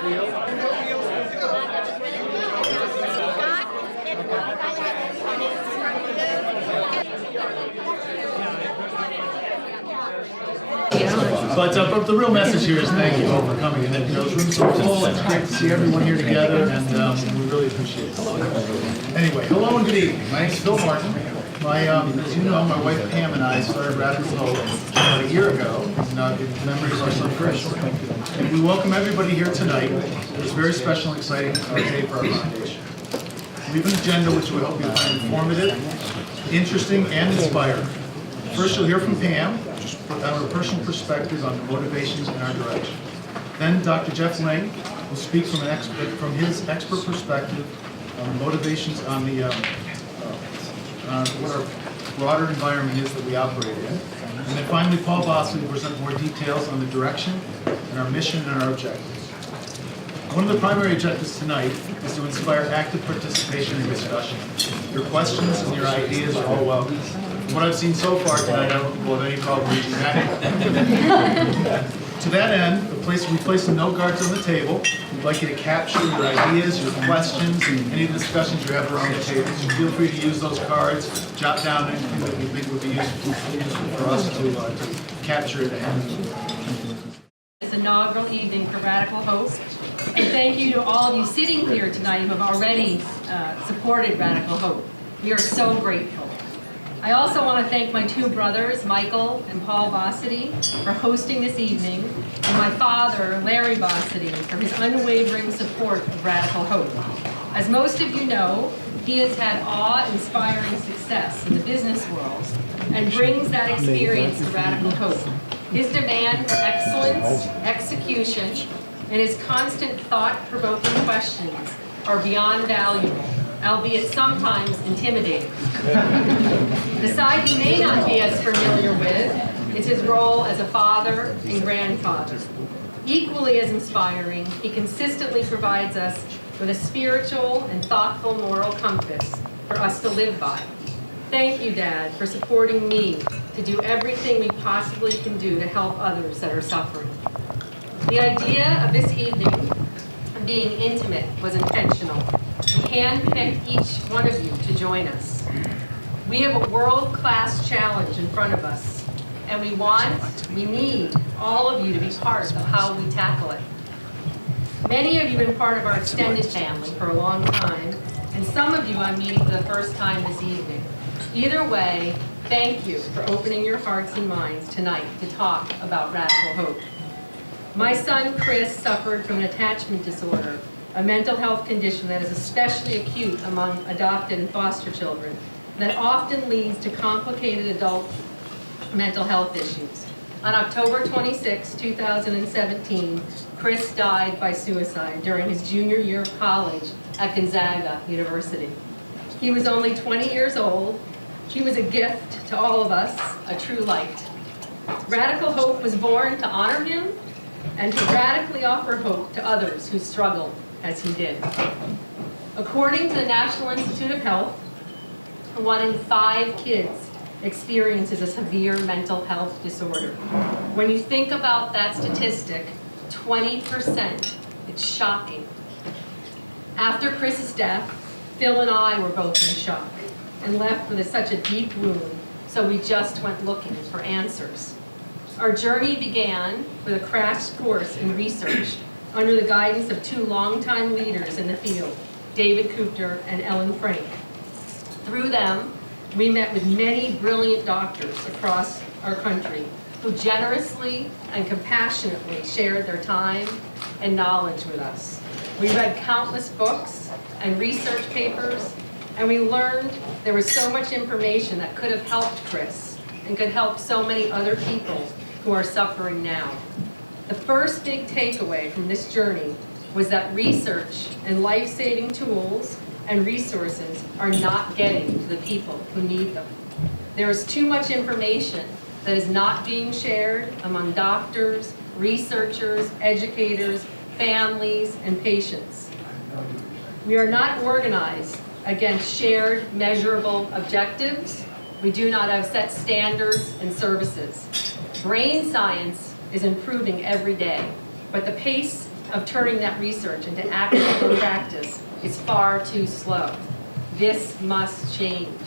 But the real message here is thank you all for coming. And those rooms are full. It's great to see everyone here together, and we really appreciate it. Anyway, hello and good evening. My name is Phil Martin. As you know, my wife Pam and I started Radical Hope about a year ago. And memories are so fresh. And we welcome everybody here tonight. It's a very special and exciting day for our foundation. We have an agenda which we hope you find informative, interesting, and inspiring. First, you'll hear from Pam about her personal perspective on the motivations in our direction. Then Dr. Jeff Lang will speak from his expert perspective on the motivations on the what our broader environment is that we operate in. And then finally, Paul Bosley will present more details on the direction and our mission and our objectives. One of the primary objectives tonight is to inspire active participation and discussion. Your questions and your ideas are all welcome. What I've seen so far tonight, I don't have any problem reaching that. To that end, we place some note cards on the table. We'd like you to capture your ideas, your questions, and any discussions you have around the table. So feel free to use those cards, jot down anything that you think would be useful for us to capture at the end. It's inaugural evening for Radical Hope. And thank you to all of you sitting here tonight who have already supported Radical Hope. We are so grateful. I also want to thank my two brothers, Michael and Paul Bossity, for hosting this evening, and my father, Larry Bossity, for his unwavering support of Radical Hope. As most of you know, he has had awe-inspiring success in the business world and brings that experience to Radical Hope. His demand for excellence, execution, and his constant thought-provoking questions are beyond valuable, albeit sometimes intimidating. The side he may not be as familiar with is his role as a father and grandfather. Equally as inspiring, he consistently provides us with a spiritual and thoughtful moral compass for us to live by. Thank you, Dad, for supporting me to do everything we possibly can do to help others that are suffering. The idea of this evening being intimate was intentional. We handpicked each one of you to join us. We have a world-class challenge in front of us, and we need all of you to be part of how we tackle it. Many of you have been part of our extended family for a long time, and some of you I'm meeting for the first time this evening. Either way, thank you for opening your hearts and minds tonight to talk about Radical Hope. My son, Chris, suffered from an attachment disorder, a mental health condition that is especially acute among adopted and foster children, that often leads to complicated adult mental health issues. On October 26, 2017, Chris died by suicide during his junior year of college at Gonzaga University. He was only 20 years old. He was a gift to all of us, a true light. Radical Hope was born to honor him and to radically offer hope to others who struggled as he did. According to the National Institute of Health, 1 in 5 kids experiences a severe mental health disorder. When you think about that statistic, 20%, it's shocking. After Chris's death, Phil and I were both in shock and left with such a deep wound, so we just went looking for answers. Our journey began with a crash course in research under the guidance of 2 longtime leaders in the field, David Kupter and Ellen Frank. Through them, we met with many brilliant doctors across our country who generously and compassionately shared their time and knowledge with us. We read countless books and research papers, and we learned there was so much information that could have helped Chris and could help so many other people who are suffering now. The first big takeaway from this journey was that research and life-saving tools and resources are not getting to the people who need them. There is too much information that is not being shared among doctors, researchers, educators, families, and patients. We are not organized against shared, measurable objectives. We do not have set standards and services. Brain science is improving every day, but the pace of turning that research into actionable practice is far too slow. This must change.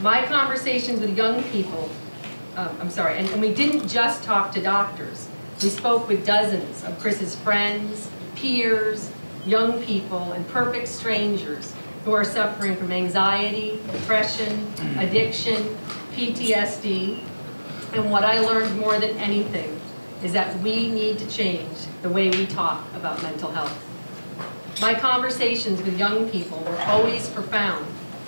My conversations with young people, and we didn't just talk to doctors. We spoke with dozens of Chris's friends, peers, young people, and perfect strangers who are suffering from anxiety, depression, addiction, PTSD. And what I learned more than anything is that we need to change the way we talk about mental health. My conversations with young people were always profound,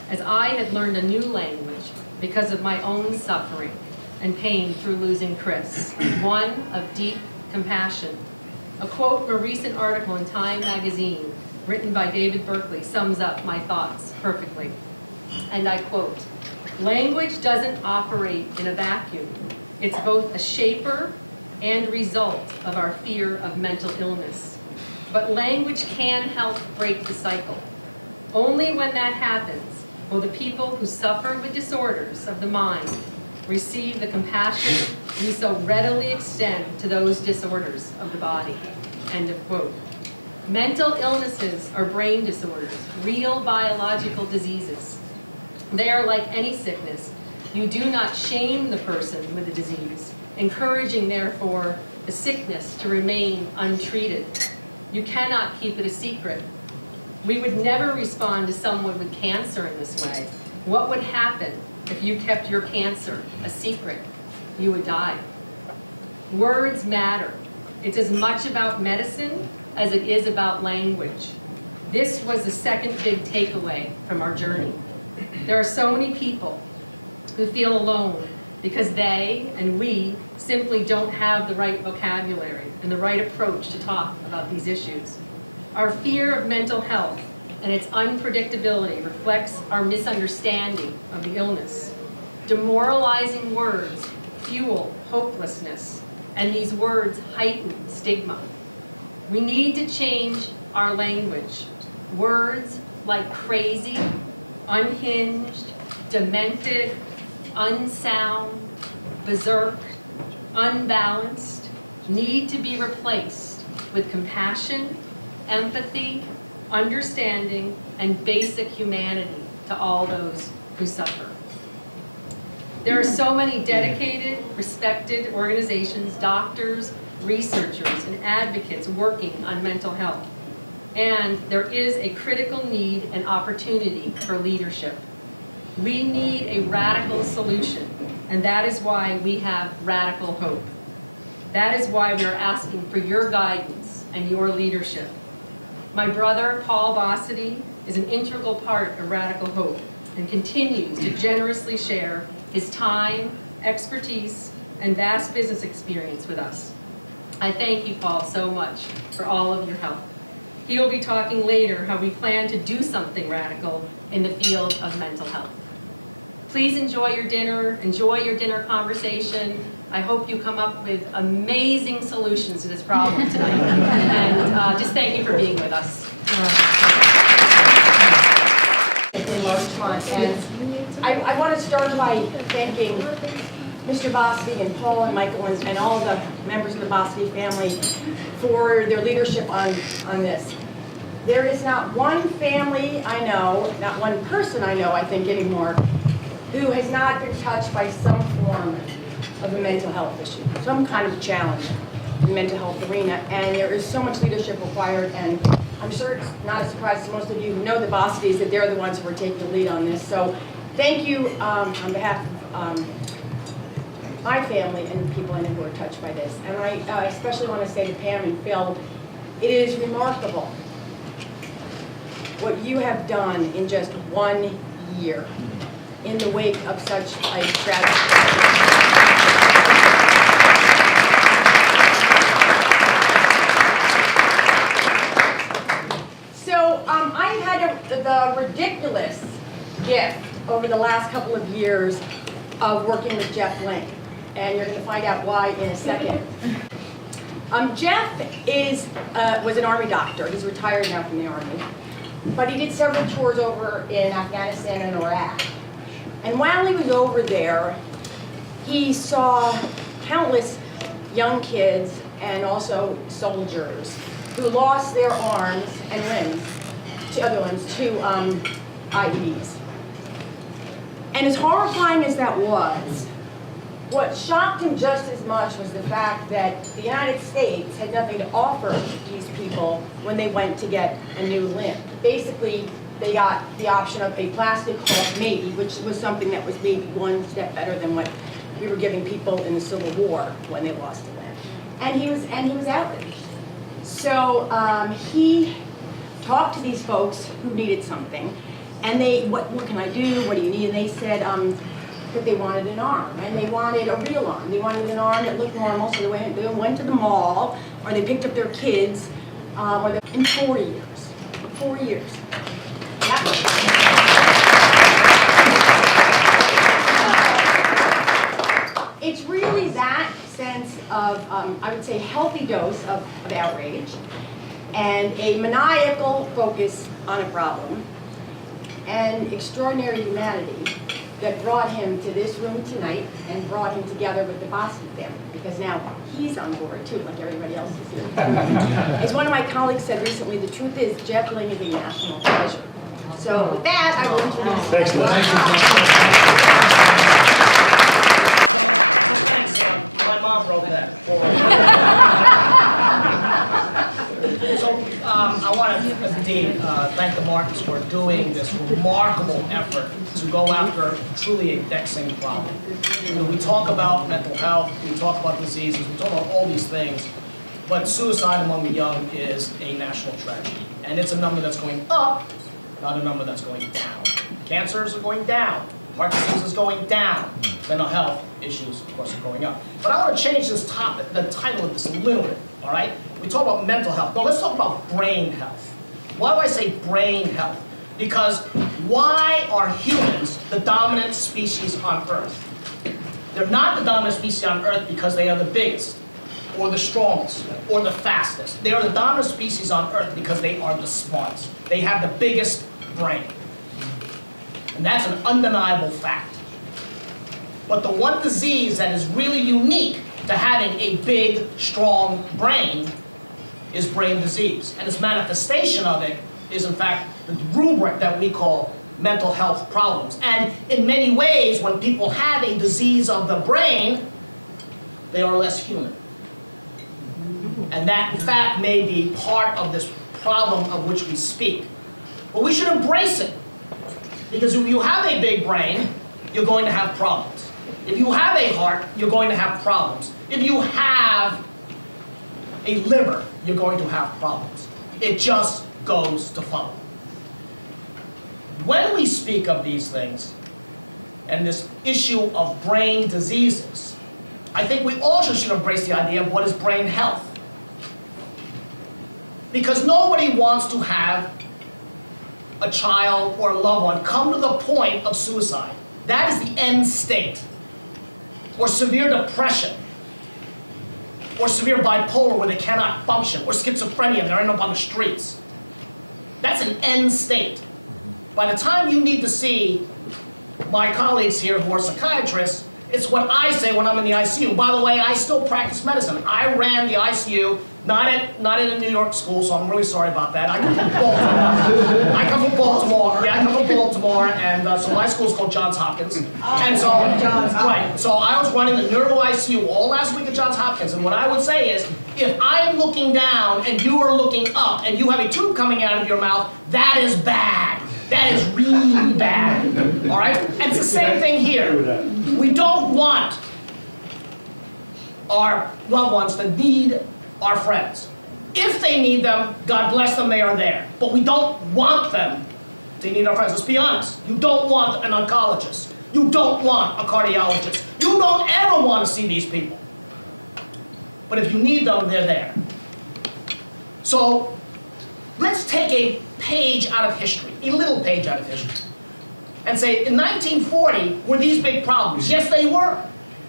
as I had learned a new language because of my own suffering and pain through losing Chris, one of deep compassion. A quote from a recent article in Time magazine written by David Berkeley sums up my thoughts perfectly. And I quote, "Language doesn't operate in a vacuum. It's both a shaper and result of our fear of mental illness. But language can help break the cycle. Only when that happens will the people who suffer with disorders of the mind receive the compassion we so readily extend to those disorders of the body." End of quote. Mental illnesses are brain disorders, real biological diseases. They are like any sickness. You do not shame the person with the disease, encouraging, therefore, the sickness to remain untreated. You cannot keep it a secret. We would never respond to someone with cancer in this way. What would happen if you kept your cancer a secret? You would die. Words matter. It's as much about medicine as it is about language. This was the second big takeaway from our journey. There are so many people who feel alone because they and we simply don't have the right vocabulary and the right approach to talk about these issues. Our fear of mental health and its unpredictability reflects our misunderstanding of the illness. Demoralizing words fuel hopelessness, and these words heighten stigma. We need to change our language. Words like crazy, unhinged, demented, unsound, berserk, unbalanced need to be replaced with compassion, empathy, understanding, and basic humanity to all those who suffer. There are so many dedicated, respected organizations, doctors, researchers, and advocates working on mental health. And there is a critical need and opportunity for leadership. We need a radical solution, and that is why we have Radical Hope. That is why we are asking for your guidance and your leadership. My brother, Paul Bossidy, is an integral part of Radical Hope and continues to generously share his time, expertise, and vast business experience with us. I thank you, Paul, so much for all of your help. He will be talking later how we plan to do something radical in the field of mental health. Please enjoy your dinner conversation. I hope you come up with amazing solutions to this problem tonight. And just thank you for being with us. And I want to start by thanking Mr. Bossidy and Paul and Michael and all the members of the Bossidy family for their leadership on this. There is not one family I know, not one person I know, I think anymore, who has not been touched by some form of a mental health issue, some kind of challenge in the mental health arena. And there is so much leadership required, and I'm sure it's not a surprise to most of you who know the Bossidys that they're the ones who are taking the lead on this. So thank you on behalf of my family and the people I know who are touched by this. And I especially want to say to Pam and Phil, it is remarkable what you have done in just 1 year in the wake of such a tragedy. So I've had the ridiculous gift over the last couple of years of working with Jeff Link, and you're going to find out why in a second. Jeff was an Army doctor. He's retired now from the Army, but he did several tours over in Afghanistan and Iraq. And while he was over there, he saw countless young kids and also soldiers who lost their arms and limbs, to other limbs, to IEDs. And as horrifying as that was, what shocked him just as much was the fact that the United States had nothing to offer these people when they went to get a new limb. Basically, they got the option of a plastic Hulk maybe, which was something that was maybe one step better than what we were giving people in the Civil War when they lost a limb. And he was outraged. So he talked to these folks who needed something, and they, what can I do? What do you need? And they said that they wanted an arm, and they wanted a real arm. They wanted an arm that looked normal, so they went to the mall, or they picked up their kids, in 4 years. 4 years. It's really that sense of, I would say, healthy dose of outrage and a maniacal focus on a problem and extraordinary humanity that brought him to this room tonight and brought him together with the Boston family, because now he's on board too, like everybody else is here. As one of my colleagues said recently, the truth is Jeff Ling is a national treasure. So with that, I will introduce. Thanks, Liz. Thanks, my mom wrote that for So I want to indeed thank the Martins for doing this remarkable effort to go after truly a vexing problem. You know, we talk about mental health, we talk about diseases, we talk about all these things, but suicide among the young is a national tragedy. And it's a number that's going up, not a number that's going down. Cancers are going down, heart disease is going down, mental health issues, of course, are going up. But I want to change this topic, the title of this a little bit, all right? We talk about mental health. No, let's talk about brain health. Why do I say brain health? Because why are humans the dominant species on Earth? They're not the dominant species on Earth because they are the biggest, or the strongest, or the fastest. They are the dominant species on Earth because they are the smartest. They have the biggest brain. And that's an undeniable fact. But the one disease that is really unique to having a big, strong brain is brain disease. And its manifestation of it is, in fact, the rubric that we call mental health problems. And in many ways, when people have a disease of the brain, they are less human. And that, in fact, may be part of this problem of which we speak. But we should embrace it. Because if you have a big brain, you're going to have problems. If you have a heart, you're going to have problems. If you have a liver, you're going to have problems. It just goes to follow. When we speak of these things, and this issue of brain diseases, I think we also should embrace the idea of what is brain health. Because nobody wants to have a child or a loved one come to the point of suicide. That is the end state. Or severe depression. Or severe bipolar where they cannot function. Or schizophrenia and they end up on the streets. That's an end state. By the time you need to see my colleagues here who are psychiatrists, it's what I say when I'm in the ICU. By the way, I still practice medicine. I ran the ICU, not in a New York school, so I'm really sorry about that. I come from Baltimore. I come from Baltimore, and so my school's called Johns Hopkins. And so, right, so I was running the neuro ICU all last week at Johns Hopkins, and what I would say is, if I am looking down and you are looking up and you have a tube coming out of your mouth, that is bad. That is really bad, all right? And it's the same thing here. We don't want our loved ones to need our friends. If they need them, God bless them, they are there. But we don't want them to need our friends. Let's be honest. You don't want an oncologist. You don't want a cardiologist. You don't ever want to see these people. But if you need them, they're there. So let's take a page out of history, a little page out of history, and say, in 1940, were these big problems? Yes, they were.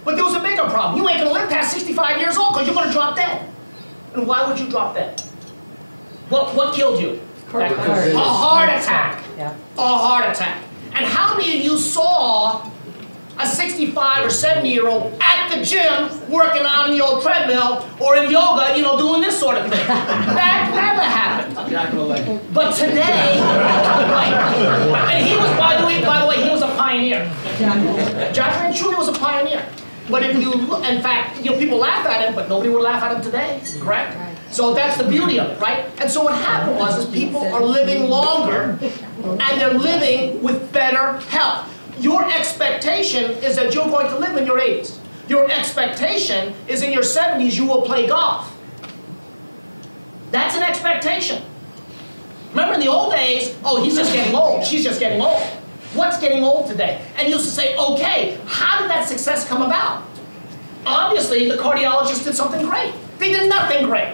But there was a bigger problem. You ain't gonna live past 65 years old because you're gonna drop dead. And why would you drop dead? What killed you? A heart attack. Yeah. A heart attack. And how many of you saw a 65 or 70-year-old at the gym working out on the old treadmill or in yoga, doing this sort of thing. That never happened. But today, right, and he was, by the way, he was a pioneer. Jack Rand truly was a pioneer. But if you look, in fact, people laugh at him, but nobody would laugh at him today, correct? So that's the beauty of it, right? And so what happened is people are living longer, and they're living with better health. Your expectation is that you're going to live in your 80s. Your expectation is in your 70s you will play golf. That's an expectation. Remember in the old days, oh, he's just getting old, she's just getting old. What's getting old today? And you used to say, okay, how did that success come about? Obviously, the cardiologist did something great. They did nothing great.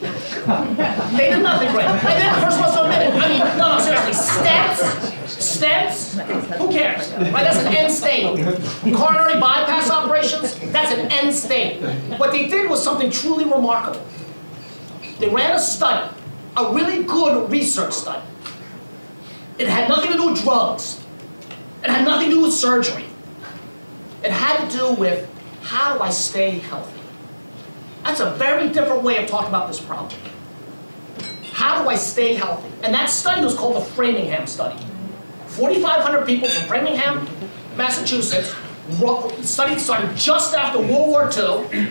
They did nothing great. And then the first one's to admit it. I mean, no, seriously, stents, who cares? Right, that's an end state. Coronary bypass operations, that's an end state. What they did was something truly remarkable. They ran a study, a really good research study. It had nothing to do with drugs. It had nothing to do with surgery. It had to do with, how do I stay healthy? That's a very different way of talking about this problem. How do I stay healthy? And that study was called the Framingham study. 4,500 people from Framingham, Massachusetts. Study started just after World War II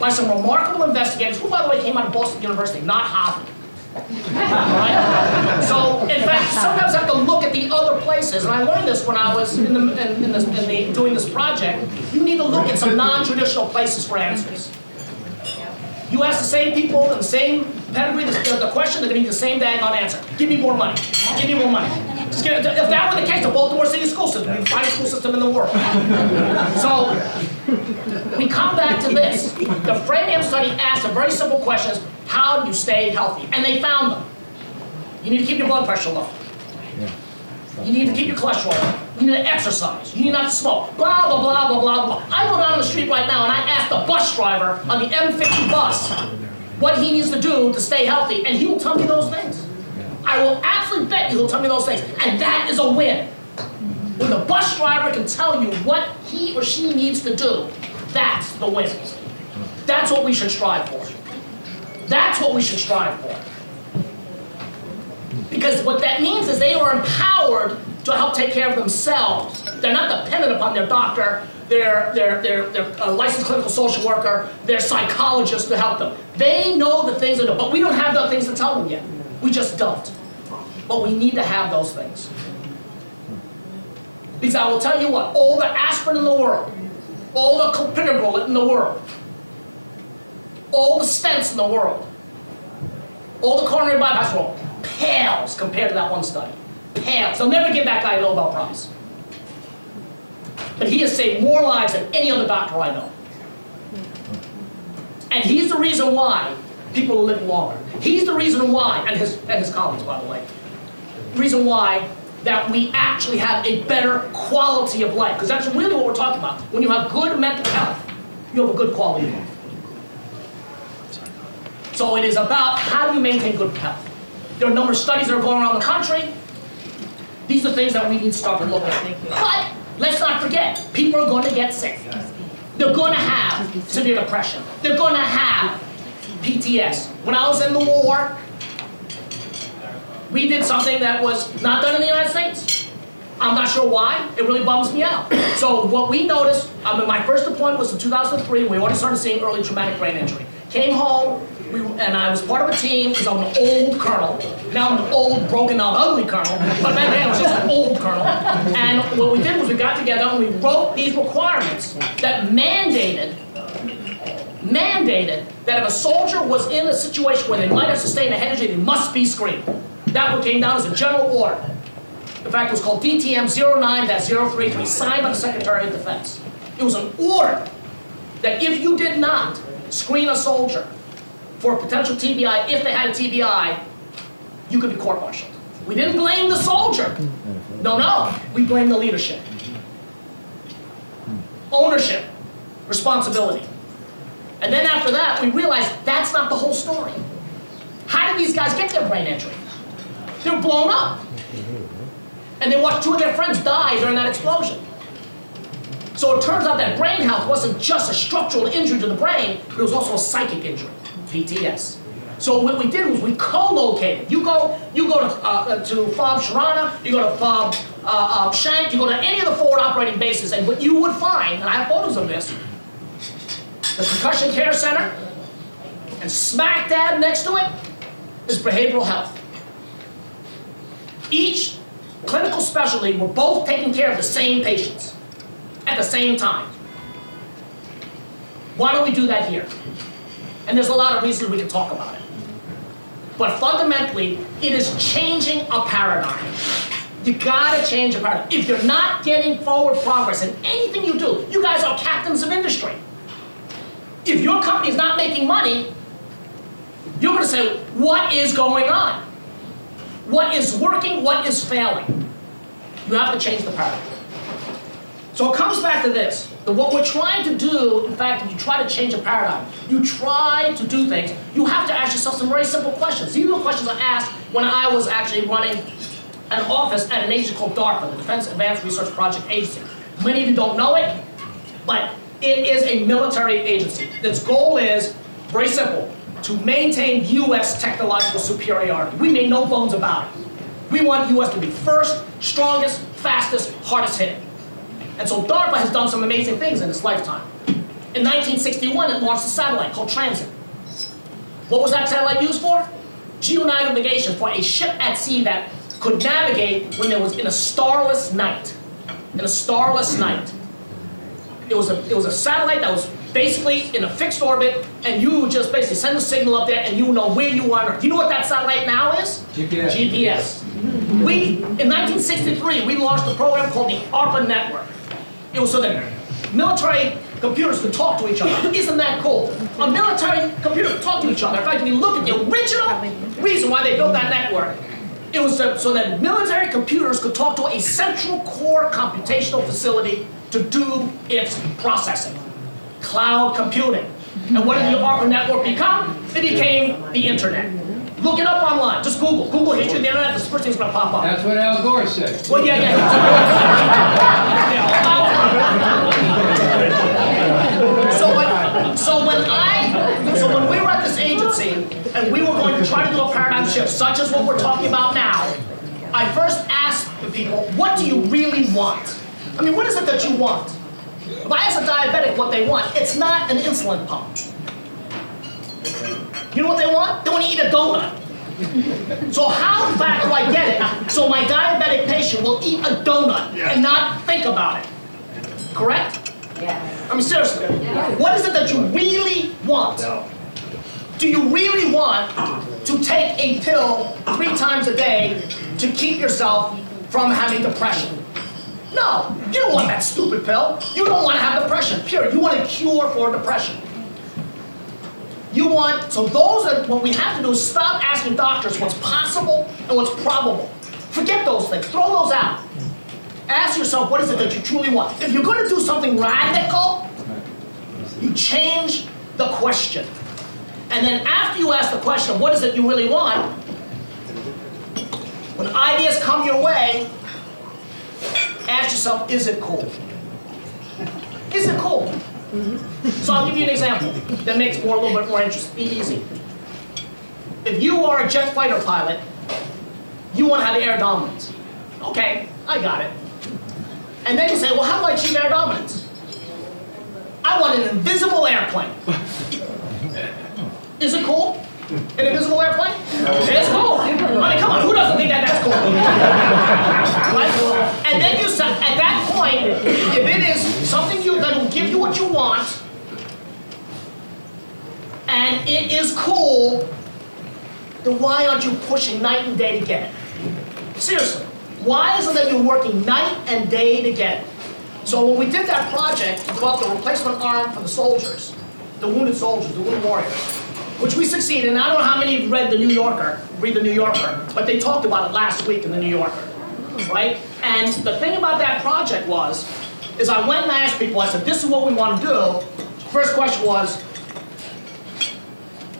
by some remarkable investigators, who, by the way, came out of Boston University, not Harvard. Right? So, in fact, sometimes I have to look at the other places, and I learned this when I was doing this project. You need to look at some non-traditional places for answers. You ask the same people in the same pedigree the question, they're going to give you the same dang on answer. Give me more money. Give me more money. If that were the case, the Baltimore City school system would be the finest school system in the world. So, we come back to this. The Framingham study asked a very simple question: how do you stay healthy? And they found them. You need to keep your blood pressure low. You need to keep your cholesterol low. You need to exercise. You need not to smoke. Blah, blah, blah, blah, blah, blah. I go down the street right now and I ask the bus driver on the M50 bus what he needs to do to stay healthy, and he will tell me those things. I will absolutely bet you he'll tell me those things. And that is a win. When the bus driver can tell you what he or she needs to do, that's the win. That's what we should strive for. That's what we should strive for. Because what that means is they are empowered to help take care of themselves. They're not dependent upon their doctor, their licensed clinical social worker, their psychologist to help them. They know the things to do, but we don't have the things to tell them yet. We just don't. But we need to have those things. Because I will tell you what, all the aspirin in the world, all the clopidogrel in the world, all the stents in the world, all the coronary bypass world, pales compared to that one study. Pales. They'll never give that guy a Nobel Prize. But he has saved more lives than any other doctor I know. And he's the reason why people are living longer. He's the reason why, and his colleagues, by the way, the reason why that we actually have a better quality of life. Because that's really what we're talking about. When you have good mental health, you have a good quality of life. So it is about how do you maintain good health. There are a number of studies that are going around the country. These are things that we need to start to look at. But let's not forget, people are going to get sick. They're going to have severe depression. They're going to have PTS. When I was in the war, we did something that was not done in the United States. I'm not sure why. It really bums me out. So what we noticed, my first deployment was in 2003. We already started seeing early traumatic brain injury. Came home, and I was part of a team because I'm an old colonel. Now I'm an old, broken out, ugly colonel. But back then I was just an old colonel. And what we did was we got together and we wrote these requirements that mandated that if a soldier was in a situation where they might have sustained a head injury, they must be screened. That one came down as a general order. In fact, it was called DTM 09-033, signed by the Secretary of Defense. It was an order that if you did not screen a soldier for a potential TBI, if they had a TBI, you could be court-martialed. We didn't blame the soldier. No, we blamed the leadership. Ownership, responsibility. And then after that, we realized that's not the whole story. How did these guys get their brain injury? They were blown up. And they watched two of their friends die during that explosion. So it turns out that brain health wasn't just a structural injury to the brain, but it was also a psychic injury, PTS. So what we did was we co-located. You go to FOB Sharana, you go to FOB Shank, you go to any of the forward operating bases, and what you would find, and I have photos of this, the Concussion Care Center, and smack dab next to it is behavioral health. Each clinical specialty were both taking care of the same patients at the same time. Why don't we do that here? And there's a lot of reasons we can talk about it. But fundamentally, it is changing a paradigm. You gotta change a paradigm. If you're not getting forward progress in anything you do, you guys are captains of industry. If your company is not making money, you're gonna say, what is going on? What is working, what is failing? You have to change the paradigm. So it comes back to this. What we're trying to do, in fact, if you try to change a paradigm, you try to do things, you have to ask yourself some very simple questions. These are the questions I asked when I was actually running an office at an agency called DARPA, the Defense Advanced Research Project Agency. Many of you don't know it, but it is a military agency. Its goal is very simple, to maintain U.S. technological superiority. We make no bones about it. We want U.S. to be first, strongest, fastest, hardest hitting. And so DARPA has done some amazing things in its lifetime. In 1961, it launched a satellite called Transit. What was that satellite used for? Geonavigation, for a ship at sea that could navigate when there was in a starless night. In a starless night. It was a satellite that was basically in a fixed orbit, and you would just basically send a signal up there and you would know where you are. Do you know what that satellite now is? GPS. GPS. In 1963, we launched a program called the ARPA network. It was so that military computers could talk to each other. Isn't that cool? A military computer could talk to each other. In fact, if you look at the original reason why they built that network, it was so that military computers could talk to a central core computational facility to do its processing. Cloud computing. And what did the ARPA network become? It became the internet. Look it up online. Just Google. Google history of the internet. The first thing's going to pop up. That's what Al Gore said. Well, yeah. So when we were at this agency and we were going to try to do a paradigm shift, such as what we're talking about now, I first asked the people, what do you really want? I mean, what is it that you want? If I ask a diabetic what they want, it's not an insulin pump. You know what they want? They want to eat a donut. So how, in fact, do I get it so my diabetic patient will eat a donut and not think about it? Correct? Yes. I mean, seriously. What is it that you really want? Do you really want to take a pill 3 times a day to keep yourself from having depression? No, you don't want that stupid pill. You don't want to have depression, period. You want a cure for depression. So those are, what we have to do is stop asking doctors what's possible and what's probable. Forget those things, throw those out. Ask yourself, what is it that you truly want? If you're going to do something radical, you change the question. And then after you ask the question, what is it you really want? When ideas come your way, ask yourself, is it cool? Is it cool? So I'll give you an example that makes it a little bit more interesting, easy. If you are a jet fighter pilot, you want to have air dominance. Okay, I got it. And then you say, well, how do I achieve air dominance? I want an invisible airplane. Is it cool? An invisible airplane? It's cool. I mean, come on, who doesn't think that that's cool? Right? And then you say, at that point, if it is something that will give you what you want, and it is cool, then why aren't you pushing night and day to get it? Seriously, why isn't it you're working night and day to get it? So when we did that project, we developed a replacement arm for the soldiers, the wounded soldiers, the wounded warriors, which we succeeded. And I don't know how many read the New Yorker, but they talked about it last week in the New Yorker, right? And the thing about that project is I went and I asked people, I said, this is what we want to do. First question was,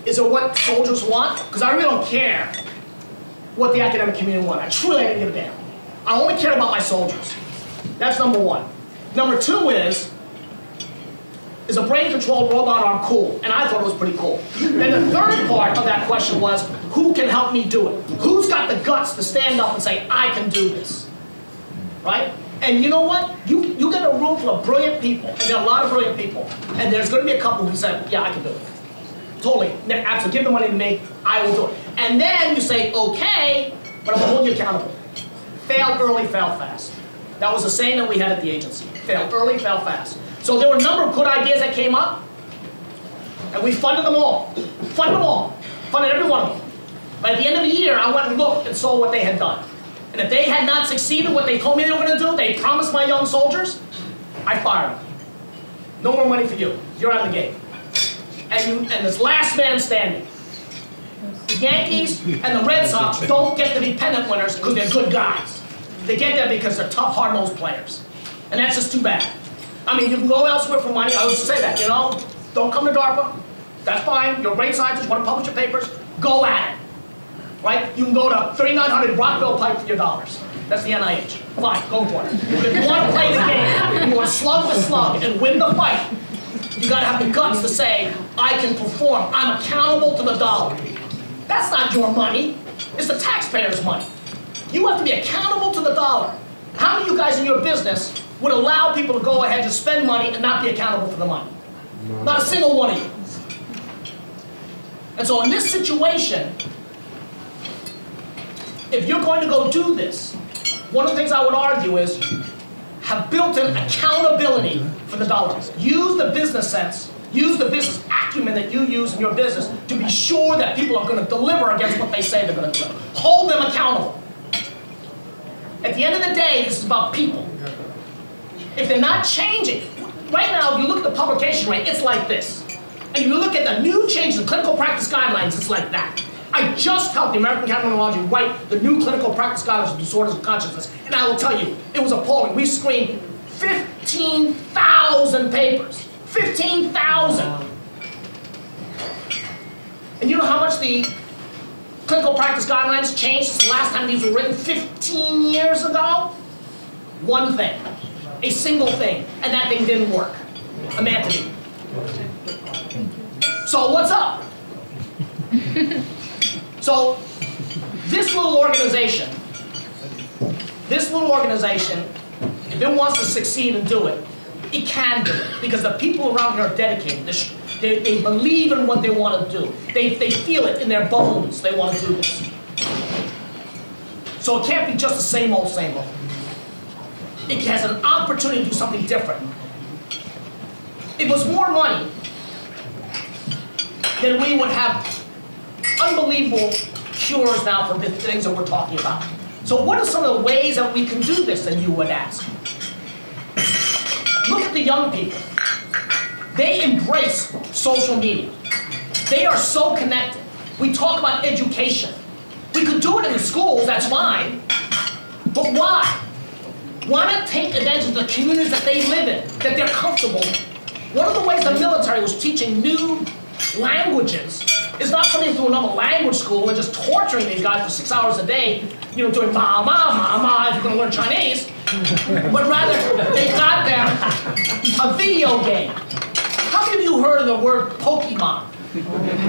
is it what soldiers want? Because I really don't care what the academic community wants. I didn't give a damn. I only care about my soldiers. That's number one. Number two is a brain-controlled robot arm cool? And I thought it was pretty cool. Then the third part of that question was, who can help me do it? Who's got the guts to stand up and say, I can do this? Right? And you know what? You get a room full of brilliant people, and there are a lot of brilliant people, and there's going to be a couple who say, yeah, I can do it. Totally. Absolutely. Give the money to me, I will do it. And then you say, okay, but I'm going to hold you accountable. Fail early, fail fast. That was the saying that we had at the agency. Fail early, fail fast. So there were a number of good ideas that came up, and we funded them all. Funded them all. Funded every one of them. But at the end of the year, I went and looked and saw what they had done. And if they had not succeeded what they told me they were going to do, they promised my young soldiers, I fired them. No more money for you. You're out of the game. And this last man standing. The Yankees and the Red Sox don't get to be pennant winners because they're good guys. They get there because they're tough, hard-nosed players. And that's just too bad. I mean, you can go elsewhere for money. I would say that, you know. Don't come to DARPA. That's fine. You're a great scientist. Want to publish your papers? Go at it. Right? You can go to 3900 Rockville Pike for your dollars. That's the NIH. Fine, go for it. But if you want to play the game, you want to slug the slug and win the fight, you got to have the guts to say, I can perform. I'm accountable to the dollar. That's not your money. It's the taxpayers' money. You have to be accountable to the dollar. How many of you guys in your business would allow people to go ahead and spend money and not be accountable for the money? Not a single one of you. And so in this situation, if you're going to go do this, one of the things I would argue is have built-in accountability for the dollars. Use the business sense, use the business acumen that you use in your business to be sure that people are going to deliver against what they say they're going to do. Hold them accountable. At the end of the day, this is about people. If they're not changing, right now, if you look at the publication rate, it's like this. And you look at the new changes in clinical practice guidelines, it's like that. I just helped the American Academy of Neurology write the new clinical practice guidelines for disorders of consciousness, and I will tell you, it was appalling. We screened 15,000 papers. 15,000! And you know how much the clinical practice guidelines changed since the last time these were written 15 years ago? One thing. A single thing. And that thing didn't work. Amantadine. So what's up? So this little organization, if it wants to succeed and do it, it can do it. Because the people around here are dedicated. They believe in what they want to do. They feel it in their bones. They want to do this. So it can't be just the same old, same old. It has an opportunity to do something different. If it was more money, then we would have unbelievable cures now for the things that we're talking about. So what are some of the ways that we can do this, then you would ask? Look at the young people. They embrace social media. They are so connected. We talk about education. We could do it in the schools, that's fine. But why? Why not take advantage of the communities that they live in, that they're comfortable in? One of the ways the military was teaching new languages is not putting through another language school and just torturing these guys for 6 hours a day, you know, doing ma, ma, ma, ma, if you're going to learn Chinese, but rather they got them a video game. How many of you heard of the word Pokemon?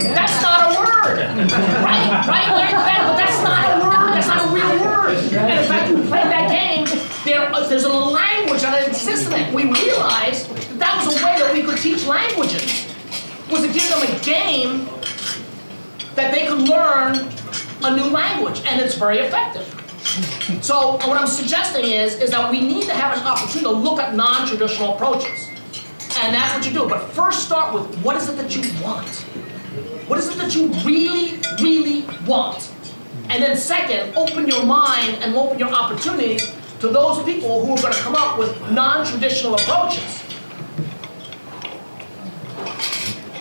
That's not a word, right? But that's not a word, that's not a real word. And in fact, you play that game, there's a language that exists in it. We realized that was a way that we could teach languages, was to give them a game that they could learn a new language, and it's very effective. So what I'm suggesting is that we need to have an opportunity to look at non-traditional approaches. And that's what you do. But first start with, what is it that you want? What is it that you really, really want? And then second, open your mind and open your opportunities to those people who are going to come up with non-traditional approaches.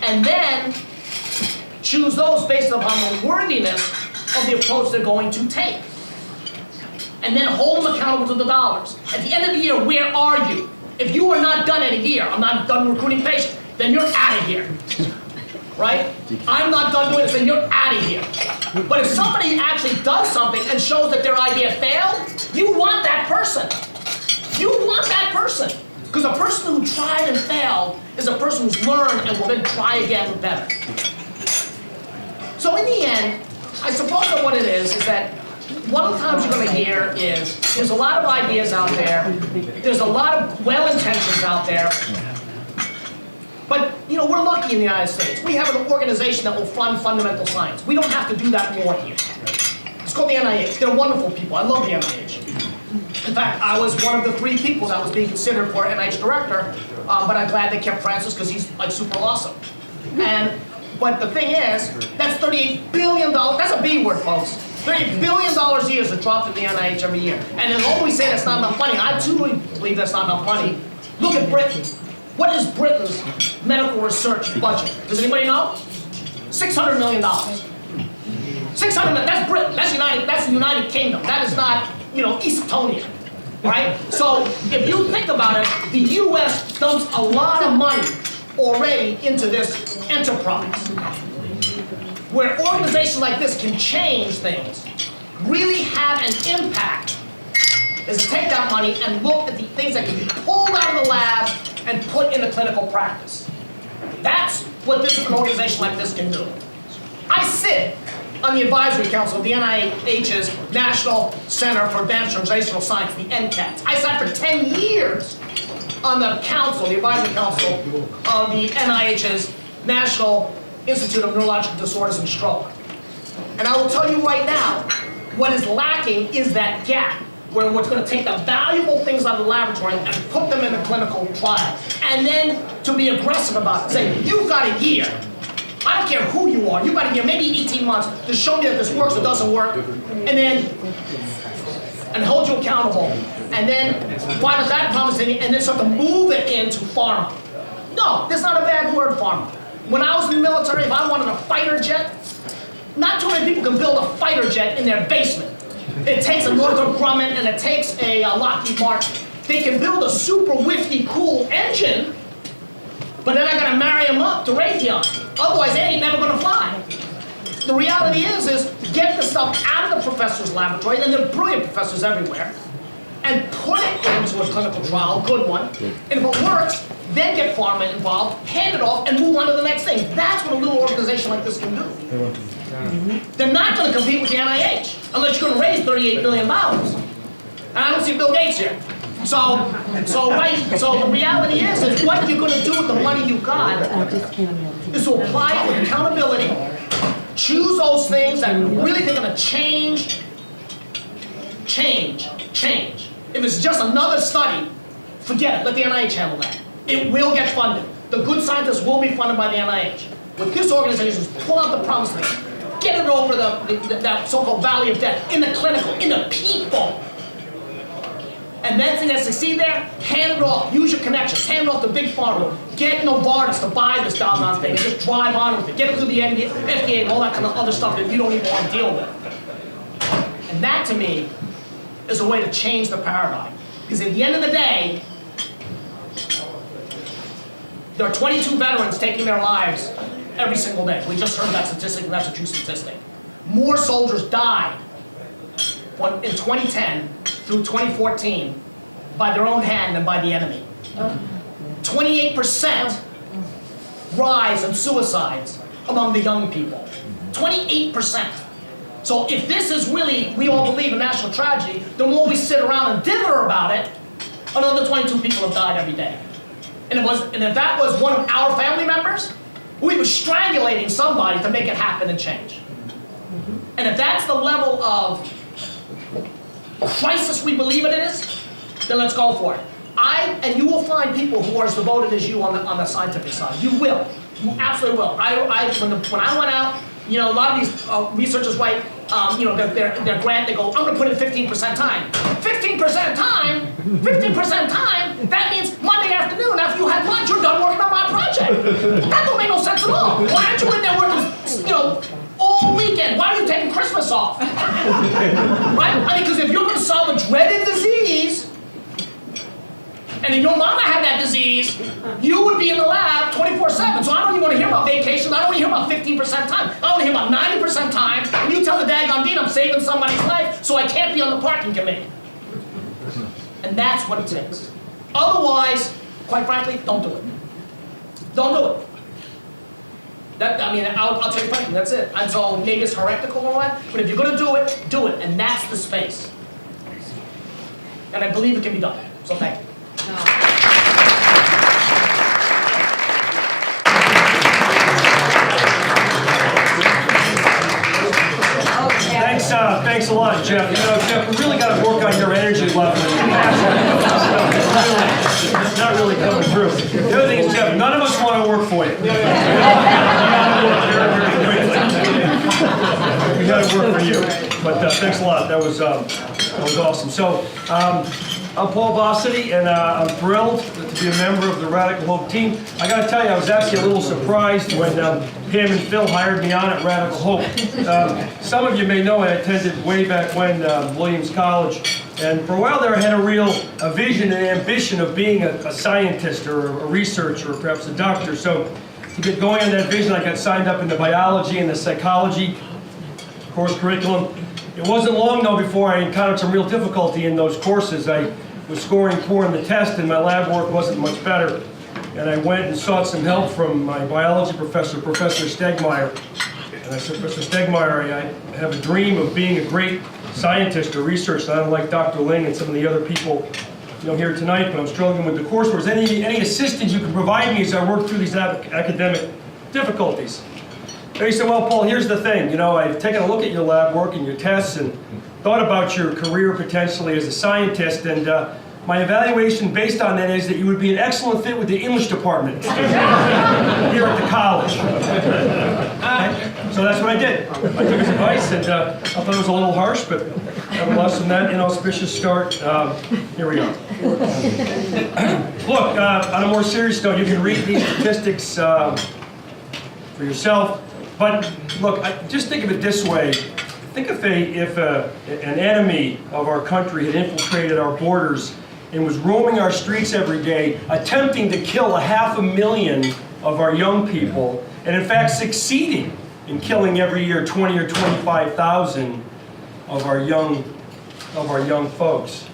And then choose those based upon the worthiness of the approach they're going to take. And then hold them accountable to the dollars. At the end of the year, where are you? If you are not done in a year, I'm not done recruiting patients, then you're out of here. Right? I'm not done doing this, then you're out of here. But if somebody actually does something and shows that their idea failed, you want that person. You want that person. Because a person who tried and failed is a person who's learned and will then try again with better. So in the end, I suppose that what it is that one of the times you're going to hear is there's a lot of ideas out there, there's a lot of well-intentions out there, but you know, we're lucky in the United States. We have an organization that will fund fundamental science. We don't have to do that more here. It's called the NIH. They're wonderful people. I love the NIH. In fact, I was one of the 3 people that was being considered for NIH director, but I'm glad they kept Francis because he's like super awesome. But the thing is, that's $38 billion. That's a B word, folks. $38 billion a year is dropped in the NIH every year. And then all we say that's not enough money. I too believe that's not enough money. Look at Britain. What is Britain's medical research budget? Does anybody know? $600 million. 600 million. That's Britain. That's the United Kingdom. That is not, you know, Eastonia. Right? So if you think about it, the U.S. dumps a lot of money already into this enterprise, where organizations like this can change things, really have an impact, is to take that money and look at the things that can be pulled out of the lab and put into clinical practice. That's what an organization like this can do. I sit on the advisory council of the NIH's National Center for Advanced Translational Science, the NCATS. I sat for 10 years on the council, the advisory council of the NIH's National Institute of Neurological Disorders and Stroke. And I will tell you right now, what is lacking is that gap where we're going to take the valuable things out of the laboratory and put them in a clinical trial. And then to be aggressive about it, say, you've got a year. I don't care who you are, you've got a year, maybe 18 months, to show me that this works or doesn't work, and hold you accountable. And then find out that promise and then start to move it into pharma. No, that's not a bad word, pharma. When I was in the military, if I wanted a fighter jet, not too many people can build a fighter jet in their basement. It takes a Northrop Grumman and it takes a Lockheed Martin. They can build a super whiffy cool engine, but then I gotta marry them up to Raytheon. Otherwise, they ain't never gonna fly. The reality is get the stuff out of the professor's laboratory, and there are brilliant professors everywhere, and put it into a clinical trial, good one. And if it works, then get pharma involved, hand it off, and move on to the next thing. That's what a little organization like this can do. They're not going to compete with the NIH unless you're going to raise $38 billion. And I don't see Bill Gates here. So the reality is what you're going to do with the money you got is to apply it with accountability, choose those things that really they're going to change. If it's just another study, forget it. Let the NIH handle that. It will get funded. The good scientists will be funded by the NIH. What this organization is pull out the promised things. Get it over that so-called valley of death in the clinical, in the people. And then thing that succeed there, hand it off. Use your connections. Hand it off to big pharma. Get Novartis to buy this doggone thing and just drive on with it. Get it through the FDA and all that kind of other stuff that you don't even want to deal with. And that, to me, is a way to change the paradigm. Because at the end of the day, there are 22 veterans taking their lives every single day. We just heard that statistic, and that's a true statistic. More soldiers died in 2010 through 2014 by their own hand than by the enemy. 28% rise in suicides among the young people. 28%. So if this is really, we all believe, a national tragedy, then when we sit around and dither about it, another 22 people have died every day. And if that was one of our family members, we were strangulating somebody to make it happen and change. And if that's the level of crisis we believe it is, then let's go for it. And you will find people who are as devoted as you on the scientific side. You will. You absolutely will. When I went out, you know, a lot of these researchers write, you know, their grant, they go, I'm going to put in 15% time. 15% time? 15% time? That means Monday afternoon, after you had lunch, you're done working on my project. That don't make no sense at all. Why aren't you in there working, you know, all weekend? Why are you taking Christmas off? Right? I mean, because if you're going to solve a dreaded disease, and if your mama had that disease, you would be in the lab 24/7. So I don't even want to hear about vacations. I don't want to hear about 15% time. I want to hear about 90% time. And you tell the daggone dean I'm saving somebody's life, so I can't be on the parking committee. And that's what it takes. Otherwise, quite frankly, don't do it. Don't do it. I'll tell you frankly, that's it. And so maybe it's heretical or what, but if you're gonna do it, and that's the space. And I believe it can be done, so thank you. Thanks a lot, Jeff. You know, Jeff, we really got to work on your energy level. It's not really coming through. The other thing is, Jeff, none of us want to work for you. We got to work for you. But thanks a lot. That was awesome. So, I'm Paul Bossity, and I'm thrilled to be a member of the Radical Hope team. I got to tell you, I was actually a little surprised when Pam and Phil hired me on at Radical Hope. Some of you may know I attended way back when Williams College, and for a while there I had a vision and ambition of being a scientist or a researcher or perhaps a doctor. So to get going on that vision, I got signed up in the biology and the psychology course curriculum. It wasn't long though before I encountered some real difficulty in those courses. I was scoring poor in the test and my lab work wasn't much better. And I went and sought some help from my biology professor, Professor Stegmeyer. And I said, Professor Stegmeyer, I have a dream of being a great scientist or researcher. I don't like Dr. Ling and some of the other people here tonight, but I'm struggling with the coursework. Any assistance you can provide me as I work through these academic difficulties? And he said, well, Paul, here's the thing. I've taken a look at your lab work and your tests and thought about your career potentially as a scientist, and my evaluation based on that is that you would be an excellent fit with the English department here at the college. Okay? So that's what I did. I took his advice, and I thought it was a little harsh, but nevertheless, from that inauspicious start, here we are. Look, on a more serious note, you can read these statistics for yourself. But look, just think of it this way. Think if an enemy of our country had infiltrated our borders and was roaming our streets every day, attempting to kill 500,000 of our young people, and in fact succeeding in killing every year 20 or 25,000 of our young folks.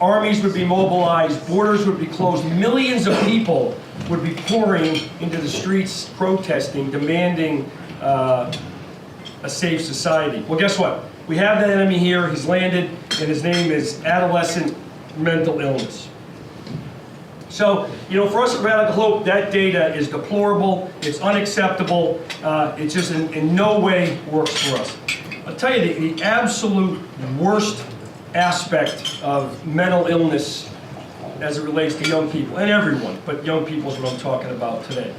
Armies would be mobilized, borders would be closed, millions of people would be pouring into the streets protesting, demanding a safe society. Well, guess what? We have that enemy here. He's landed, and his name is adolescent mental illness. So, for us at Radical Hope, that data is deplorable, it's unacceptable, it just in no way works for us. I'll tell you the absolute worst aspect of mental illness as it relates to young people, and everyone, but young people is what I'm talking about today.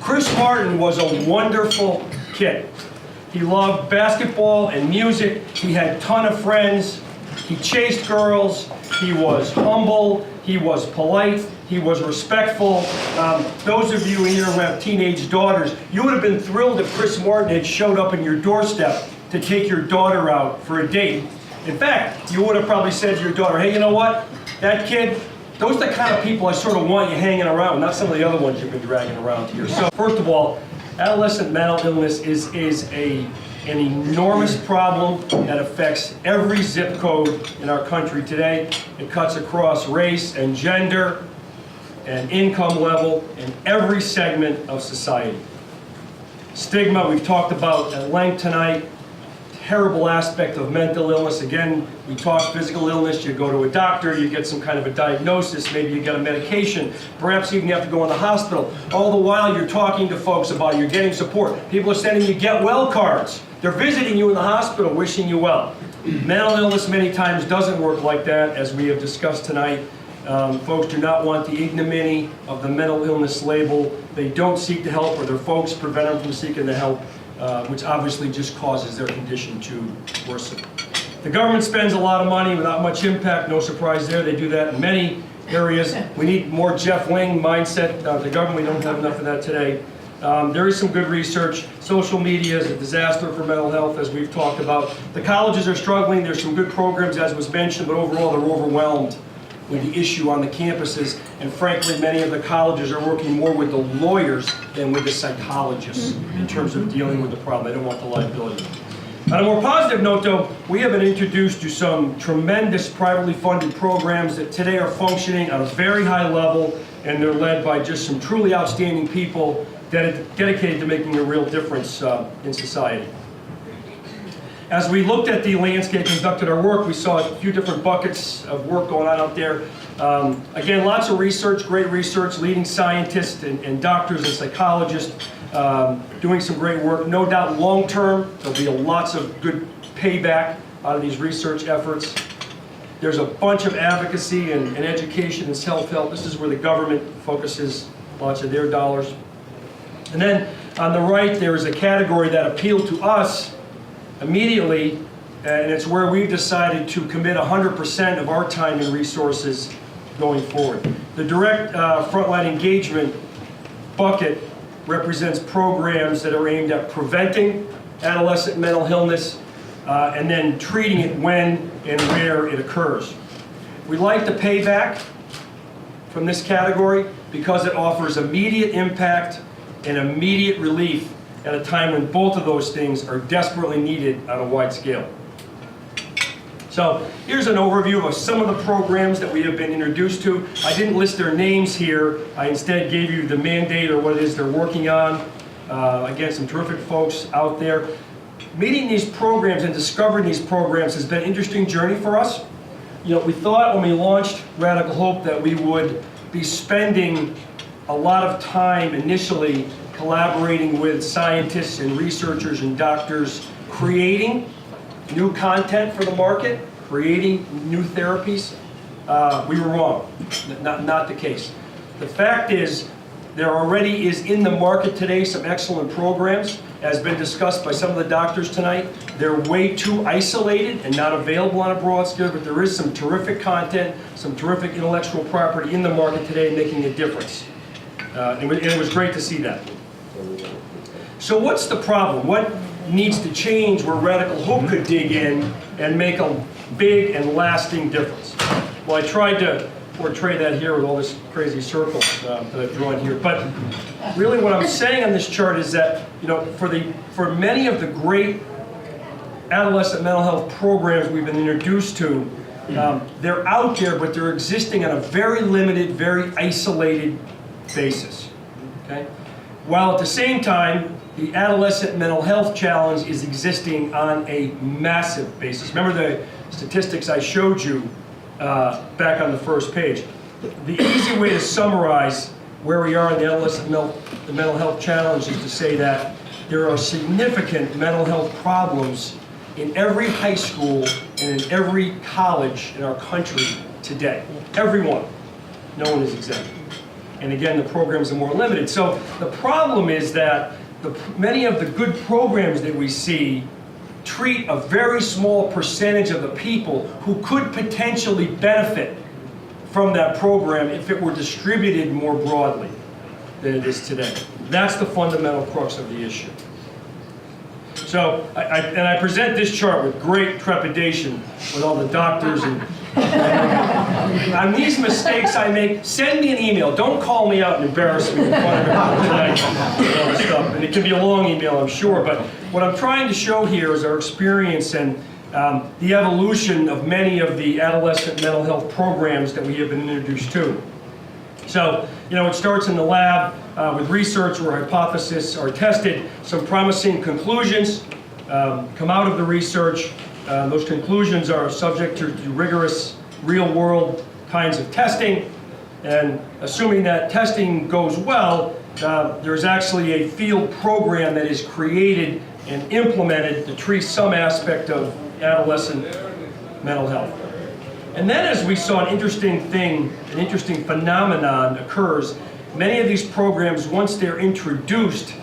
Chris Martin was a wonderful kid. He loved basketball and music, he had a ton of friends, he chased girls, he was humble, he was polite, he was respectful. Those of you in here who have teenage daughters, you would have been thrilled if Chris Martin had showed up on your doorstep to take your daughter out for a date. In fact, you would have probably said to your daughter, hey, you know what? That kid, those are the kind of people I sort of want you hanging around, not some of the other ones you've been dragging around here. So first of all, adolescent mental illness is an enormous problem that affects every zip code in our country today. It cuts across race and gender and income level in every segment of society. Stigma, we've talked about at length tonight. Terrible aspect of mental illness. Again, we talk physical illness, you go to a doctor, you get some kind of a diagnosis, maybe you get a medication, perhaps even you have to go in the hospital. All the while you're talking to folks about you're getting support. People are sending you get well cards. They're visiting you in the hospital, wishing you well. Mental illness many times doesn't work like that, as we have discussed tonight. Folks do not want the ignominy of the mental illness label. They don't seek the help, or their folks prevent them from seeking the help. Which obviously just causes their condition to worsen. The government spends a lot of money without much impact, no surprise there. They do that in many areas. We need more Jeff Ling mindset. The government, we don't have enough of that today. There is some good research. Social media is a disaster for mental health, as we've talked about. The colleges are struggling. There's some good programs, as was mentioned, but overall they're overwhelmed with the issue on the campuses, and frankly many of the colleges are working more with the lawyers than with the psychologists in terms of dealing with the problem. They don't want the liability. On a more positive note, though, we have been introduced to some tremendous privately funded programs that today are functioning on a very high level, and they're led by just some truly outstanding people dedicated to making a real difference in society. As we looked at the landscape and conducted our work, we saw a few different buckets of work going on out there. Again, lots of research, great research, leading scientists and doctors and psychologists doing some great work. No doubt long-term, there'll be lots of good payback out of these research efforts. There's a bunch of advocacy and education and self-help. This is where the government focuses lots of their dollars. And then on the right, there is a category that appealed to us immediately, and it's where we've decided to commit 100% of our time and resources going forward. The direct frontline engagement bucket represents programs that are aimed at preventing adolescent mental illness and then treating it when and where it occurs. We like the payback from this category because it offers immediate impact and immediate relief at a time when both of those things are desperately needed on a wide scale. So here's an overview of some of the programs that we have been introduced to. I didn't list their names here. I instead gave you the mandate or what it is they're working on. Again, some terrific folks out there. Meeting these programs and discovering these programs has been an interesting journey for us. You know, we thought when we launched Radical Hope that we would be spending a lot of time initially collaborating with scientists and researchers and doctors, creating new content for the market, creating new therapies. We were wrong. Not the case. The fact is, there already is in the market today some excellent programs, as been discussed by some of the doctors tonight. They're way too isolated and not available on a broad scale, but there is some terrific content, some terrific intellectual property in the market today making a difference. And it was great to see that. So what's the problem? What needs to change where Radical Hope could dig in and make a big and lasting difference? Well, I tried to portray that here with all this crazy circle that I've drawn here. But really what I'm saying on this chart is that, you know, for many of the great adolescent mental health programs we've been introduced to, they're out there, but they're existing on a very limited, very isolated basis. Okay? While at the same time, the adolescent mental health challenge is existing on a massive basis. Remember the statistics I showed you back on the first page. The easy way to summarize where we are in the adolescent mental health challenge is to say that there are significant mental health problems in every high school and in every college in our country today. Every one. No one is exempt. And again, the programs are more limited. So the problem is that many of the good programs that we see treat a very small percentage of the people who could potentially benefit from that program if it were distributed more broadly than it is today. That's the fundamental crux of the issue. So, I present this chart with great trepidation with all the doctors and on these mistakes I make, send me an email. Don't call me out and embarrass me in front of everyone tonight and all this stuff. And it can be a long email, I'm sure. But what I'm trying to show here is our experience and the evolution of many of the adolescent mental health programs that we have been introduced to. So, you know, it starts in the lab with research where hypotheses are tested. Some promising conclusions come out of the research. Those conclusions are subject to rigorous real-world kinds of testing. And assuming that testing goes well, there's actually a field program that is created and implemented to treat some aspect of adolescent mental health. And then as we saw an interesting phenomenon occurs, many of these programs, once they're introduced,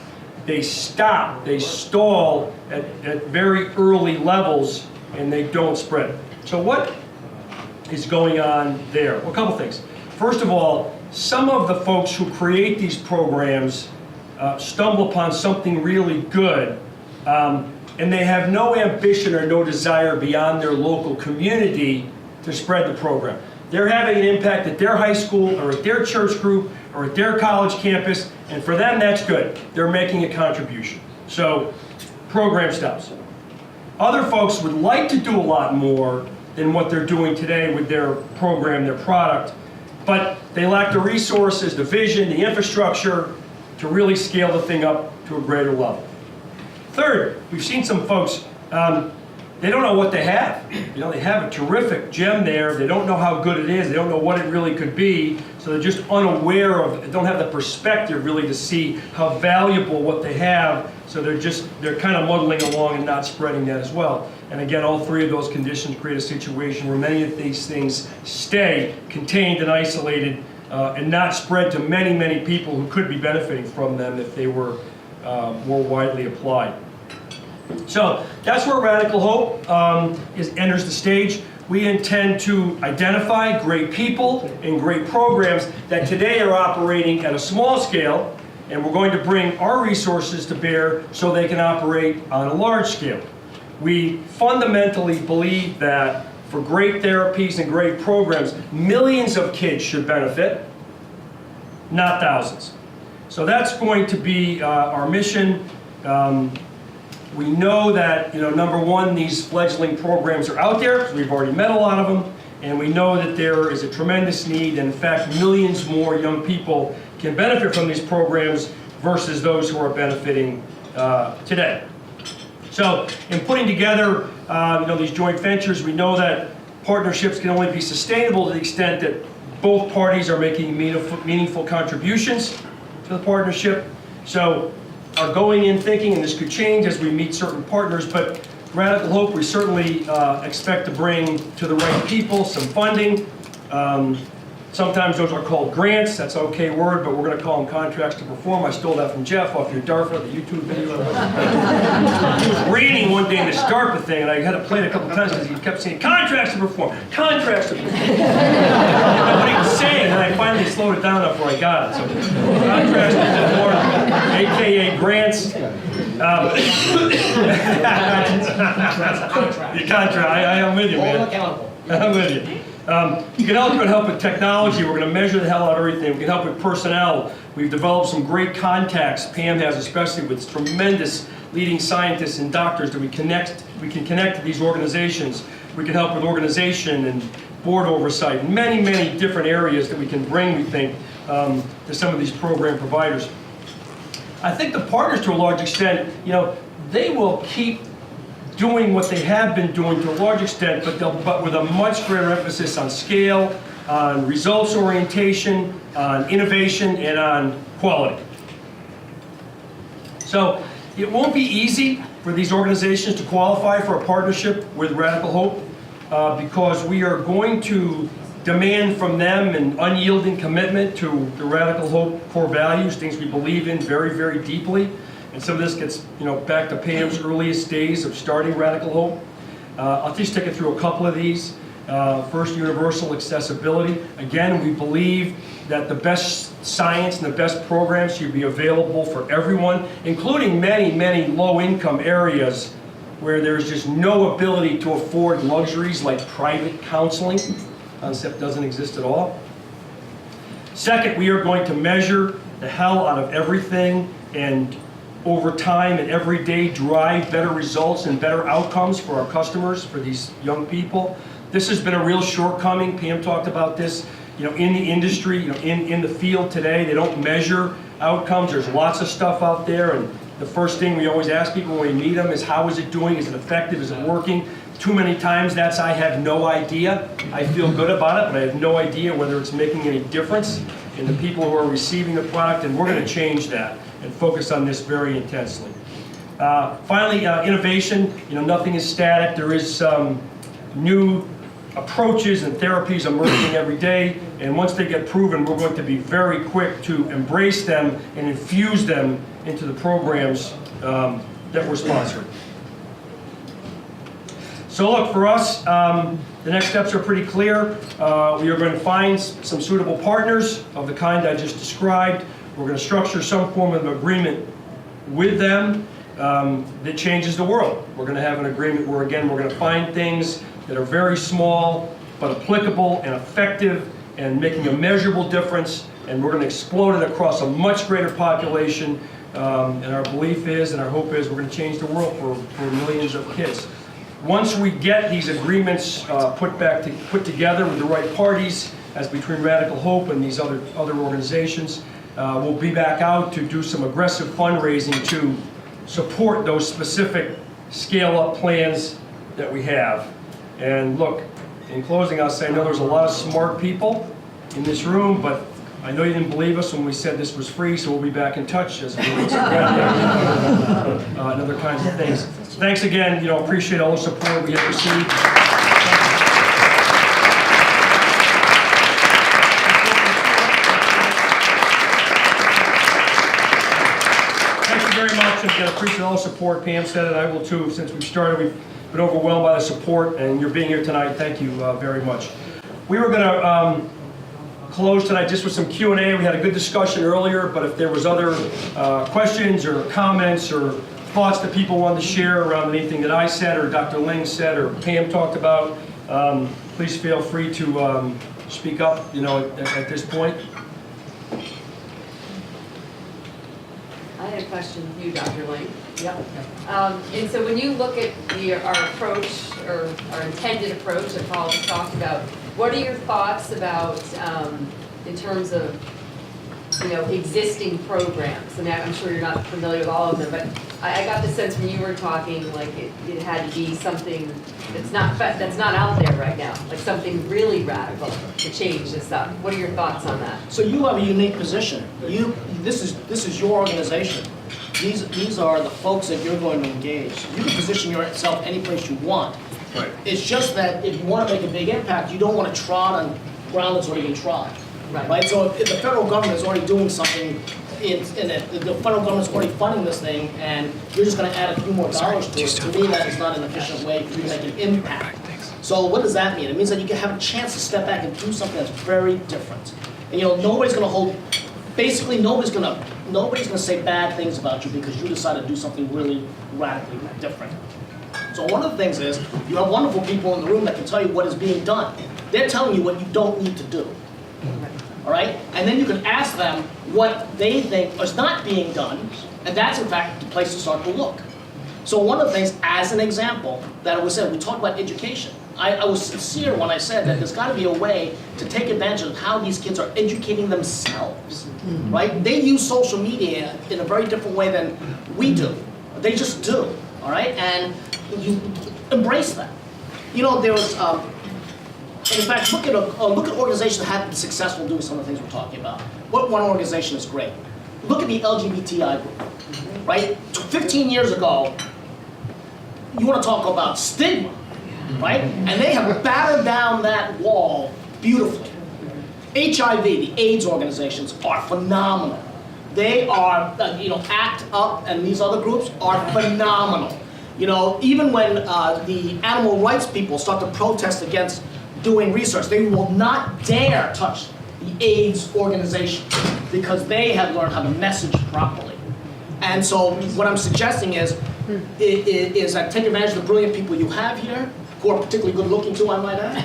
they stop, they stall at very early levels, and they don't spread. So what is going on there? Well, a couple things. First of all, some of the folks who create these programs stumble upon something really good, and they have no ambition or no desire beyond their local community to spread the program. They're having an impact at their high school or at their church group or at their college campus, and for them that's good. They're making a contribution. So, program stops. Other folks would like to do a lot more than what they're doing today with their program, their product, but they lack the resources, the vision, the infrastructure to really scale the thing up to a greater level. Third, we've seen some folks, they don't know what they have. You know, they have a terrific gem there. They don't know how good it is. They don't know what it really could be. So they're just unaware of it. They don't have the perspective really to see how valuable what they have. So they're kind of muddling along and not spreading that as well. And again, all three of those conditions create a situation where many of these things stay contained and isolated and not spread to many, many people who could be benefiting from them if they were more widely applied. So that's where Radical Hope enters the stage. We intend to identify great people and great programs that today are operating at a small scale, and we're going to bring our resources to bear so they can operate on a large scale. We fundamentally believe that for great therapies and great programs, millions of kids should benefit, not thousands. So that's going to be our mission. We know that, number one, these fledgling programs are out there, because we've already met a lot of them, and we know that there is a tremendous need, and in fact, millions more young people can benefit from these programs versus those who are benefiting today. So, in putting together, these joint ventures, we know that partnerships can only be sustainable to the extent that both parties are making meaningful contributions to the partnership. So, are going in thinking, and this could change as we meet certain partners, but Radical Hope, we certainly expect to bring to the right people some funding. Sometimes those are called grants. That's an okay word, but we're going to call them contracts to perform. I stole that from Jeff off your DARPA, the YouTube video. He was raining one day in this DARPA thing, and I had to play it a couple times because he kept saying, contracts to perform, contracts to perform. I didn't know what he was saying, and I finally slowed it down enough where I got it. So, contracts to perform, AKA grants. That's a contract. The contract, I'm with you, man. Hold accountable. I'm with you. You can help with technology. We're going to measure the hell out of everything. We can help with personnel. We've developed some great contacts. Pam has, especially with tremendous leading scientists and doctors that we can connect to these organizations. We can help with organization and board oversight and many, many different areas that we can bring, we think, to some of these program providers. I think the partners, to a large extent, they will keep doing what they have been doing to a large extent, but with a much greater emphasis on scale, on results orientation, on innovation, and on quality. So it won't be easy for these organizations to qualify for a partnership with Radical Hope because we are going to demand from them an unyielding commitment to the Radical Hope core values, things we believe in very, very deeply. And some of this gets, back to Pam's earliest days of starting Radical Hope. I'll just take it through a couple of these. First, universal accessibility. Again, we believe that the best science and the best programs should be available for everyone, including many, many low-income areas where there's just no ability to afford luxuries like private counseling. Concept doesn't exist at all. Second, we are going to measure the hell out of everything and over time and every day drive better results and better outcomes for our customers, for these young people. This has been a real shortcoming. Pam talked about this, in the industry, in the field today. They don't measure outcomes. There's lots of stuff out there, and the first thing we always ask people when we meet them is, how is it doing? Is it effective? Is it working? Too many times that's, I have no idea. I feel good about it, but I have no idea whether it's making any difference in the people who are receiving the product, and we're going to change that and focus on this very intensely. Finally, innovation. Nothing is static. There is new approaches and therapies emerging every day, and once they get proven, we're going to be very quick to embrace them and infuse them into the programs that we're sponsoring. So look, for us, the next steps are pretty clear. We are going to find some suitable partners of the kind I just described. We're going to structure some form of agreement with them that changes the world. We're going to have an agreement where, again, we're going to find things that are very small but applicable and effective and making a measurable difference, and we're going to explode it across a much greater population. And our belief is, and our hope is, we're going to change the world for millions of kids. once we get these agreements put together with the right parties, as between Radical Hope and these other organizations, we'll be back out to do some aggressive fundraising to support those specific scale-up plans that we have. And look, in closing, I'll say I know there's a lot of smart people in this room, but I know you didn't believe us when we said this was free, so we'll be back in touch as it relates to and other kinds of things. Thanks again, appreciate all the support we have received. Thank you very much, and again, appreciate all the support. Pam said it, I will too. Since we've started, we've been overwhelmed by the support, and you're being here tonight. Thank you very much. We were going to close tonight just with some Q&A. We had a good discussion earlier, but if there was other questions or comments or thoughts that people wanted to share around anything that I said or Dr. Ling said or Pam talked about, please feel free to speak up, at this point. I had a question for you, Dr. Ling. Yep. And so when you look at our approach, or our intended approach that Paul just talked about, what are your thoughts about, in terms of, existing programs? And I'm sure you're not familiar with all of them, but I got the sense when you were talking, like it had to be something that's not out there right now, like something really radical to change this up. What are your thoughts on that? So you have a unique position. This is your organization. These are the folks that you're going to engage. You can position yourself any place you want. Right. It's just that if you want to make a big impact, you don't want to trod on ground that's already been trod. Right? So if the federal government is already doing something, the federal government's already funding this thing, and you're just going to add a few more dollars to it, to me that is not an efficient way for you to make an impact. So what does that mean? It means that you can have a chance to step back and do something that's very different. And nobody's going to hold, basically nobody's going to say bad things about you because you decide to do something really radically different. So one of the things is, you have wonderful people in the room that can tell you what is being done. They're telling you what you don't need to do. All right? And then you can ask them what they think is not being done, and that's in fact the place to start to look. So one of the things, as an example, that I was saying, we talked about education. I was sincere when I said that there's got to be a way to take advantage of how these kids are educating themselves, right? They use social media in a very different way than we do. They just do, all right? And you embrace that. There was, in fact, look at organizations that have been successful doing some of the things we're talking about. What one organization is great? Look at the LGBTI group, right? 15 years ago, you want to talk about stigma, right? And they have battered down that wall beautifully. HIV, the AIDS organizations, are phenomenal. They are, ACT UP and these other groups are phenomenal. Even when the animal rights people start to protest against doing research, they will not dare touch the AIDS organization because they have learned how to message properly. And so what I'm suggesting is that take advantage of the brilliant people you have here, who are particularly good looking too, I might add,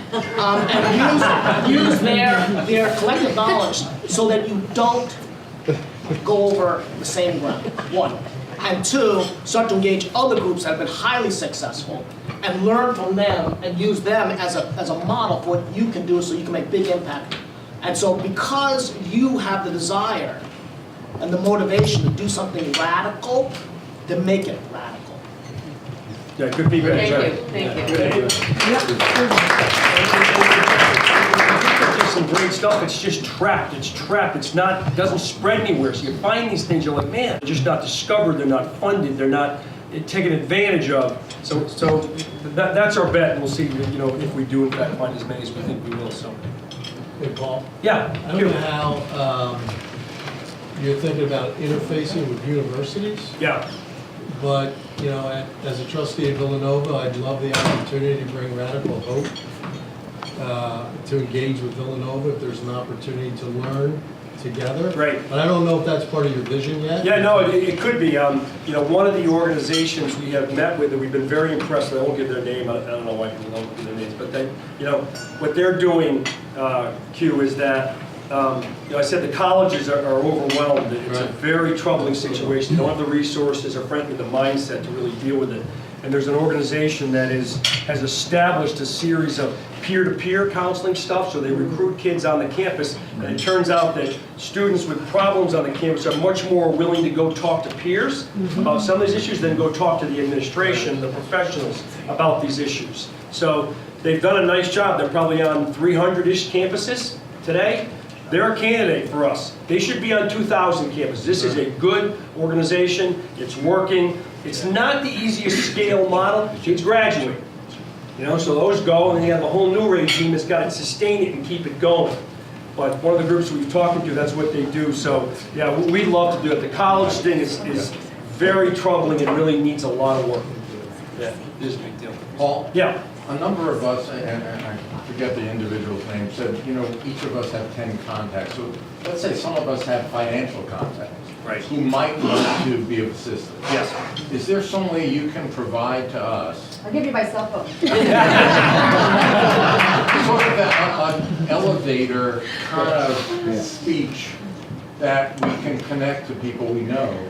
and use their collective knowledge so that you don't go over the same ground, one. And two, start to engage other groups that have been highly successful and learn from them and use them as a model for what you can do so you can make big impact. And so because you have the desire and the motivation to do something radical, then make it radical. Yeah, good feedback. Thank you. There's some great stuff. It's just trapped. It's not. It doesn't spread anywhere. So you find these things. You're like, man, they're just not discovered. They're not funded. They're not taken advantage of. So that's our bet. And we'll see. If we do in fact find as many as we think we will. So. Hey, Paul. Yeah. I don't know how you're thinking about interfacing with universities. Yeah. But, as a trustee of Villanova, I'd love the opportunity to bring Radical Hope to engage with Villanova if there's an opportunity to learn together. Right. But I don't know if that's part of your vision yet. Yeah, no, it could be. One of the organizations we have met with that we've been very impressed with, I won't give their name, I don't know why people don't give their names, but they, what they're doing, Q, is that, I said the colleges are overwhelmed. It's a very troubling situation. They don't have the resources or frankly the mindset to really deal with it. and there's an organization that has established a series of peer-to-peer counseling stuff, so they recruit kids on the campus, and it turns out that students with problems on the campus are much more willing to go talk to peers about some of these issues than go talk to the administration, the professionals about these issues. So they've done a nice job. They're probably on 300-ish campuses today. They're a candidate for us. They should be on 2,000 campuses. This is a good organization. It's working. It's not the easiest scale model. Kids graduate. You know, so those go, and then you have a whole new regime that's got to sustain it and keep it going. But one of the groups we've talked to, that's what they do. So, yeah, we'd love to do it. The college thing is very troubling and really needs a lot of work. Yeah, it is a big deal. Paul? Yeah. A number of us, and I forget the individual's name, said, you know, each of us have 10 contacts. So let's say some of us have financial contacts. Right. Who might want to be of assistance. Yes. Is there some way you can provide to us I'll give you my cell phone. sort of an elevator kind of speech that we can connect to people we know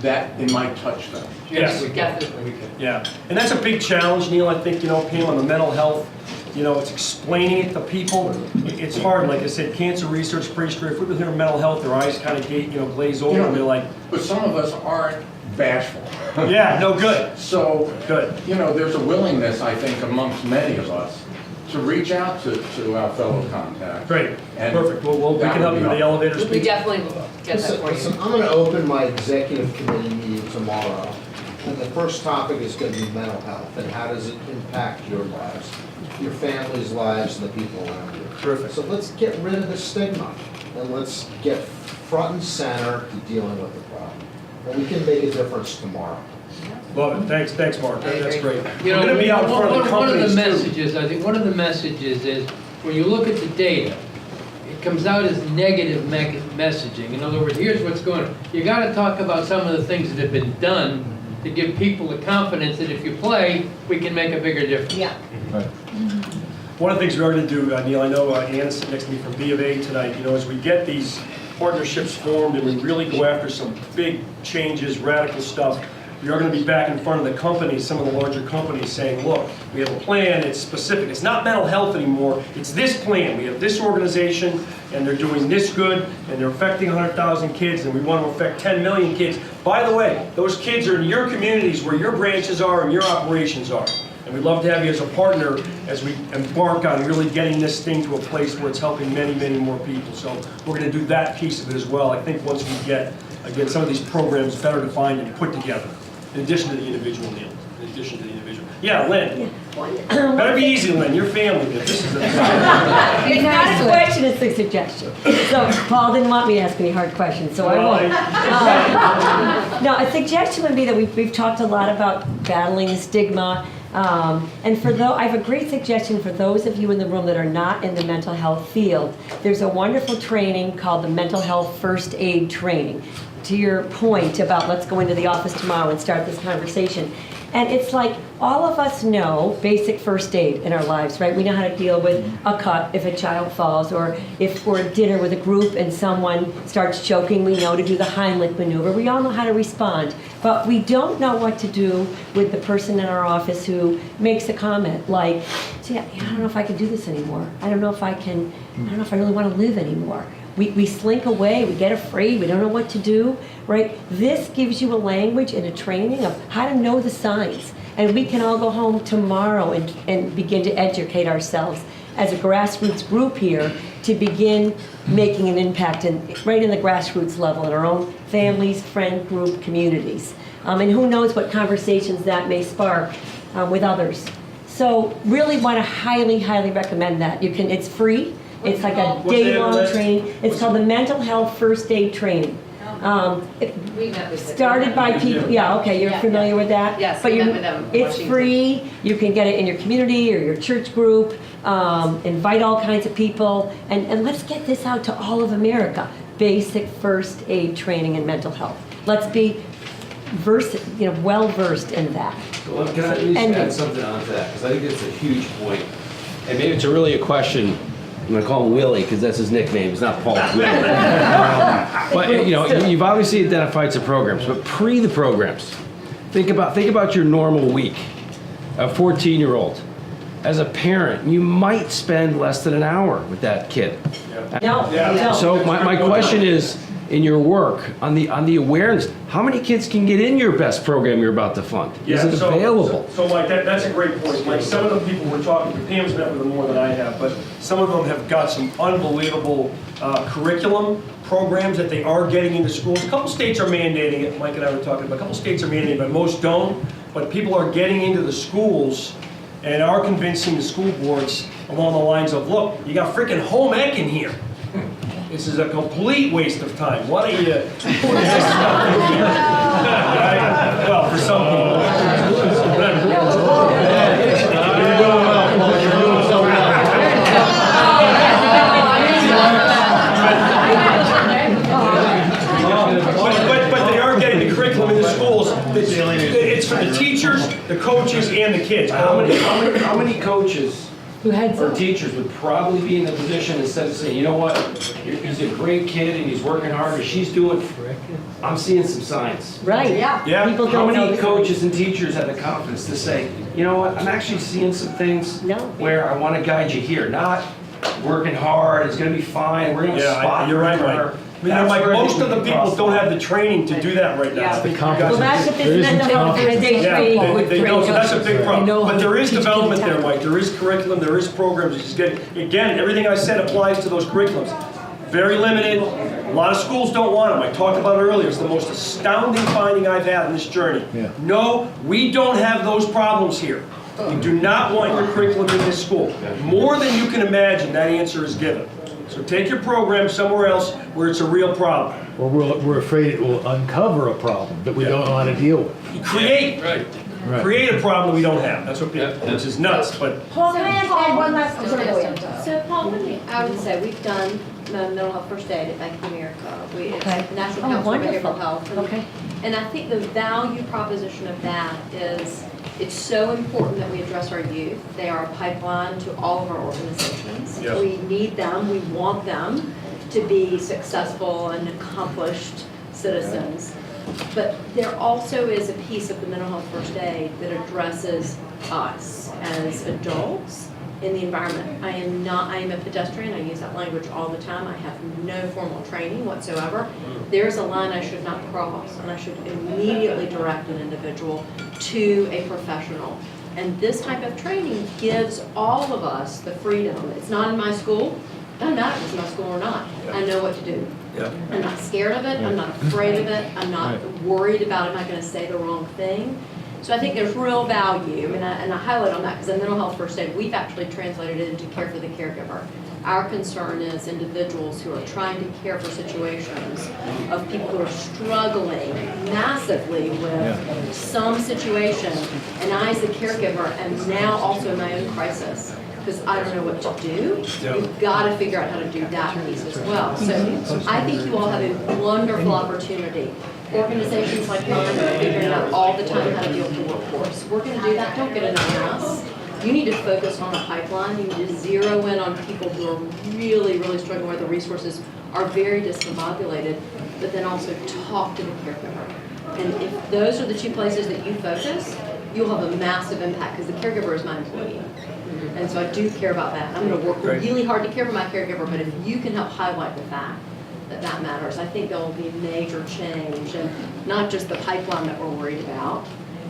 that it might touch them? Yes. Definitely. Yeah, and that's a big challenge, Neil. I think, you know, Pam, on the mental health, you know, it's explaining it to people. It's hard. Like I said, cancer research is pretty straightforward. People hear mental health, their eyes kind of glaze over, and they're like, But some of us aren't bashful. yeah, no, good. So, Good. you know, there's a willingness, I think, amongst many of us to reach out to our fellow contacts. Great. And Perfect. Well, we can help you with the elevator We speech. definitely will get that for Listen, you. I'm going to open my executive committee meeting tomorrow, and the first topic is going to be mental health, and how does it impact your lives, your family's lives, and the people around you. Terrific. So let's get rid of the stigma, and let's get front and center to dealing with the problem. And we can make a difference tomorrow. Love it. Thanks, Mark. That's great. You We're know, going to be out in front of the one of companies, the too. messages, I think one of the messages is, when you look at the data, it comes out as negative messaging. In other words, here's what's going on. You got to talk about some of the things that have been done to give people the confidence that if you play, we can make a bigger difference. Yeah. One of the things we are going to do, Neil, I know Anna's sitting next to me from B of A tonight, you know, as we get these partnerships formed and we really go after some big changes, radical stuff, we are going to be back in front of the companies, some of the larger companies, saying, look, we have a plan, it's specific. It's not mental health anymore, it's this plan. We have this organization, and they're doing this good, and they're affecting 100,000 kids, and we want to affect 10 million kids. By the way, those kids are in your communities where your branches are and your operations are. And we'd love to have you as a partner as we embark on really getting this thing to a place where it's helping many, many more people. So we're going to do that piece of it as well. I think once we get, again, some of these programs better defined and put together, in addition to the individual, Neil. In addition to the individual. Yeah, Lynn. Better be easy, Lynn. Your family. This is a It's not a question, it's a suggestion. So Paul didn't want me to ask any hard questions, so I won't. No, a suggestion would be that we've talked a lot about battling the stigma. And I have a great suggestion for those of you in the room that are not in the mental health field. There's a wonderful training called the Mental Health First Aid Training. To your point about let's go into the office tomorrow and start this conversation. And it's like all of us know basic first aid in our lives, right? We know how to deal with a cut if a child falls, or if we're at dinner with a group and someone starts choking, we know to do the Heimlich maneuver. We all know how to respond, but we don't know what to do with the person in our office who makes a comment like, gee, I don't know if I can do this anymore. I don't know if I really want to live anymore. We slink away, we get afraid, we don't know what to do, right? This gives you a language and a training of how to know the signs. And we can all go home tomorrow and begin to educate ourselves as a grassroots group here to begin making an impact right in the grassroots level in our own families, friend group, communities. And who knows what conversations that may spark with others. So really want to highly, highly recommend that. It's free. It's like a day-long training. It's called the Mental Health First Aid Training. We met with them. Started by people, yeah, okay, you're familiar with that? Yes, But we met with them in it's Washington. free, you can get it in your community or your church group, invite all kinds of people, and let's get this out to all of America. Basic first aid training in mental health. Let's be well-versed in that. Well, can I at least add something onto that? Because I think it's a huge point. And maybe it's really a question. I'm going to call him Willie because that's his nickname. It's not Paul. It's Willie. But, you know, you've obviously identified some programs, but pre the programs, Think about your normal week, a 14-year-old. As a parent, you might spend less than an hour with that kid. No, no. So my question is, in your work, on the awareness, how many kids can get in your best program you're about to fund? Is it available? So Mike, that's a great point. Like, some of the people we're talking to, Pam's met with them more than I have, but some of them have got some unbelievable curriculum programs that they are getting into schools. A couple states are mandating it, Mike and I were talking about, a couple states are mandating it, but most don't. But people are getting into the schools and are convincing the school boards along the lines of, look, you got freaking home ec in here. This is a complete waste of time. Why don't you put this stuff in here? Right? Well, for some people. You're doing well, Paul. You're doing so But they are getting the curriculum in the schools. It's for the teachers, the coaches, and the kids. How many coaches Who had or some? teachers would probably be in the position instead of saying, you know what, he's a great kid and he's working hard, or she's doing, I'm seeing some signs. Right. Yeah. People How don't know. many coaches and teachers have the confidence to say, you know what, I'm actually seeing some things No. where I want to guide you here, not working hard, it's going to be fine, we're going to spot You're right, her. Mike. Like, most of the people don't have the training to do that right now. I think you guys Well, that's what this mental health organization Yeah, would they don't, so that's a big They know problem. how But there to is teach development kids there, how. Mike. There is curriculum, there is programs. It's getting, again, everything I said applies to those curriculums. Very limited. A lot of schools don't want them. I talked about it earlier. It's the most astounding finding I've had in this journey. Yeah. No, we don't have those problems here. You do not want your curriculum in this school. More than you can imagine, that answer is given. So take your program somewhere else where it's a real problem. Or we're afraid it will uncover a problem that we don't know how to deal with. Create Right. a problem that we don't have. That's what people, which is nuts, but Paul, can I ask one last, I'm sorry, go ahead. So Paul, I would say we've done mental health first aid at Bank of America. It's Okay. National Oh, Council on wonderful. Behavioral Health. Okay. And I think the value proposition of that is it's so important that we address our youth. They are a pipeline to all of our organizations. Yes. We need them, we want them to be successful and accomplished citizens. But there also is a piece of the mental health first aid that addresses us as adults in the environment. I am a pedestrian, I use that language all the time, I have no formal training whatsoever. There's a line I should not cross, and I should immediately direct an individual to a professional. And this type of training gives all of us the freedom. It's not in my school, doesn't matter if it's in my school or not, I know what to do. yeah. I'm not scared of it, I'm not afraid of it, I'm not worried about, am I gonna say the wrong thing? So I think there's real value, and I highlight on that because in mental health first aid, we've actually translated it into care for the caregiver. Our concern is individuals who are trying to care for situations of people who are struggling massively with some situation, and I as the caregiver am now also in my own crisis. Because I don't know what to do. You've got to figure out how to do that piece as well. So I think you all have a wonderful opportunity. Organizations like mine are figuring out all the time how to deal with the workforce. We're going to do that. Don't get it on us. You need to focus on the pipeline. You need to zero in on people who are really, really struggling where the resources are very discombobulated, but then also talk to the caregiver. And if those are the two places that you focus, you'll have a massive impact because the caregiver is my employee. And so I do care about that. I'm going to work really hard to care for my caregiver, but if you can help highlight the fact that that matters, I think there will be major change, and not just the pipeline that we're worried about,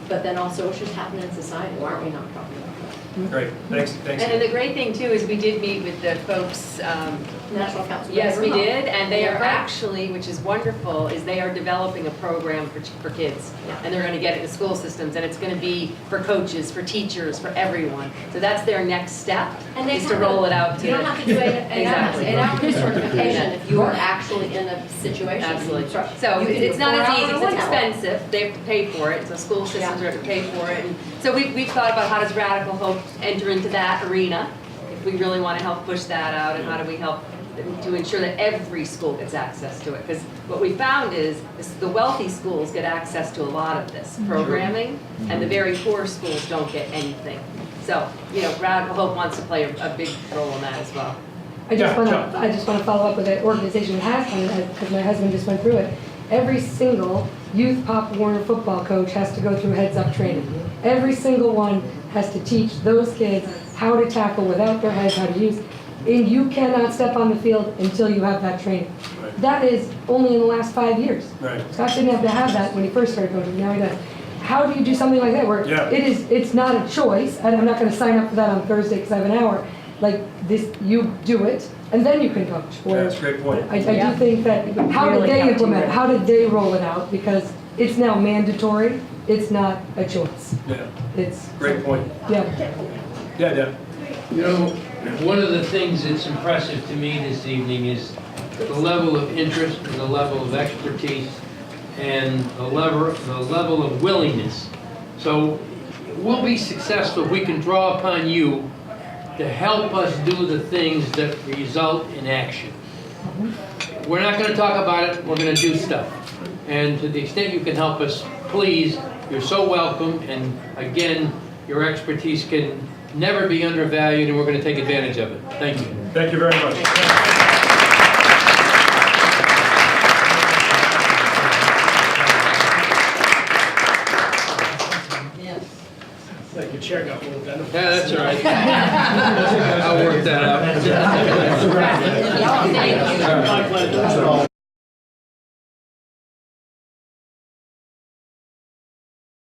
but then also what's just happening in society. Why aren't we not talking about that? Great, thanks. And the great thing too is we did meet with the folks, National Council. yes, we Behavioral Health. did, and they Yeah, are right. actually, which is wonderful, is they are developing a program for kids. Yeah. And they're gonna get it to school systems, and it's gonna be for coaches, for teachers, for everyone. So that's their next step, And they is to have roll a- it out to. You don't have to do Exactly. an hour certification if you are actually in a situation. Absolutely. So So you can it's do not 4 as hours easy, or 'cause 1 it's hour. expensive, they have to pay for it, so school systems are to pay for it. And so we've thought about how does Radical Hope enter into that arena, if we really want to help push that out, and how do we help to ensure that every school gets access to it. Because what we found is the wealthy schools get access to a lot of this programming, and the very poor schools don't get anything. So, Radical Hope wants to play a big role in that as well. I just Yeah, want John. to follow up with an organization that has done it, because my husband just went through it. Every single youth Pop Warner football coach has to go through heads-up training. Every single one has to teach those kids how to tackle without their heads, how to use. And you cannot step on the field until you have that training. Right. That is only in the last 5 years. Right. Scott didn't have to have that when he first started coaching, now he does. How do you do something like that where Yeah. it's not a choice, and I'm not gonna sign up for that on Thursday because I have an hour. Like this, you do it, and then you can coach. Or- That's a great point. I do think that, how did Really they have to, implement it? right. How did they roll it out? Because it's now mandatory, it's not a choice. Yeah, It's, great point. yeah. Yeah. You know, one of the things that's impressive to me this evening is the level of interest and the level of expertise and the level of willingness. So we'll be successful if we can draw upon you to help us do the things that result in action. We're not going to talk about it, we're going to do stuff. And to the extent you can help us, please, you're so welcome. And again, your expertise can never be undervalued, and we're going to take advantage of it. Thank you. Thank you very much. Like your chair got a little bent. Yeah, that's all right. I'll work that out. Thank you. My pleasure.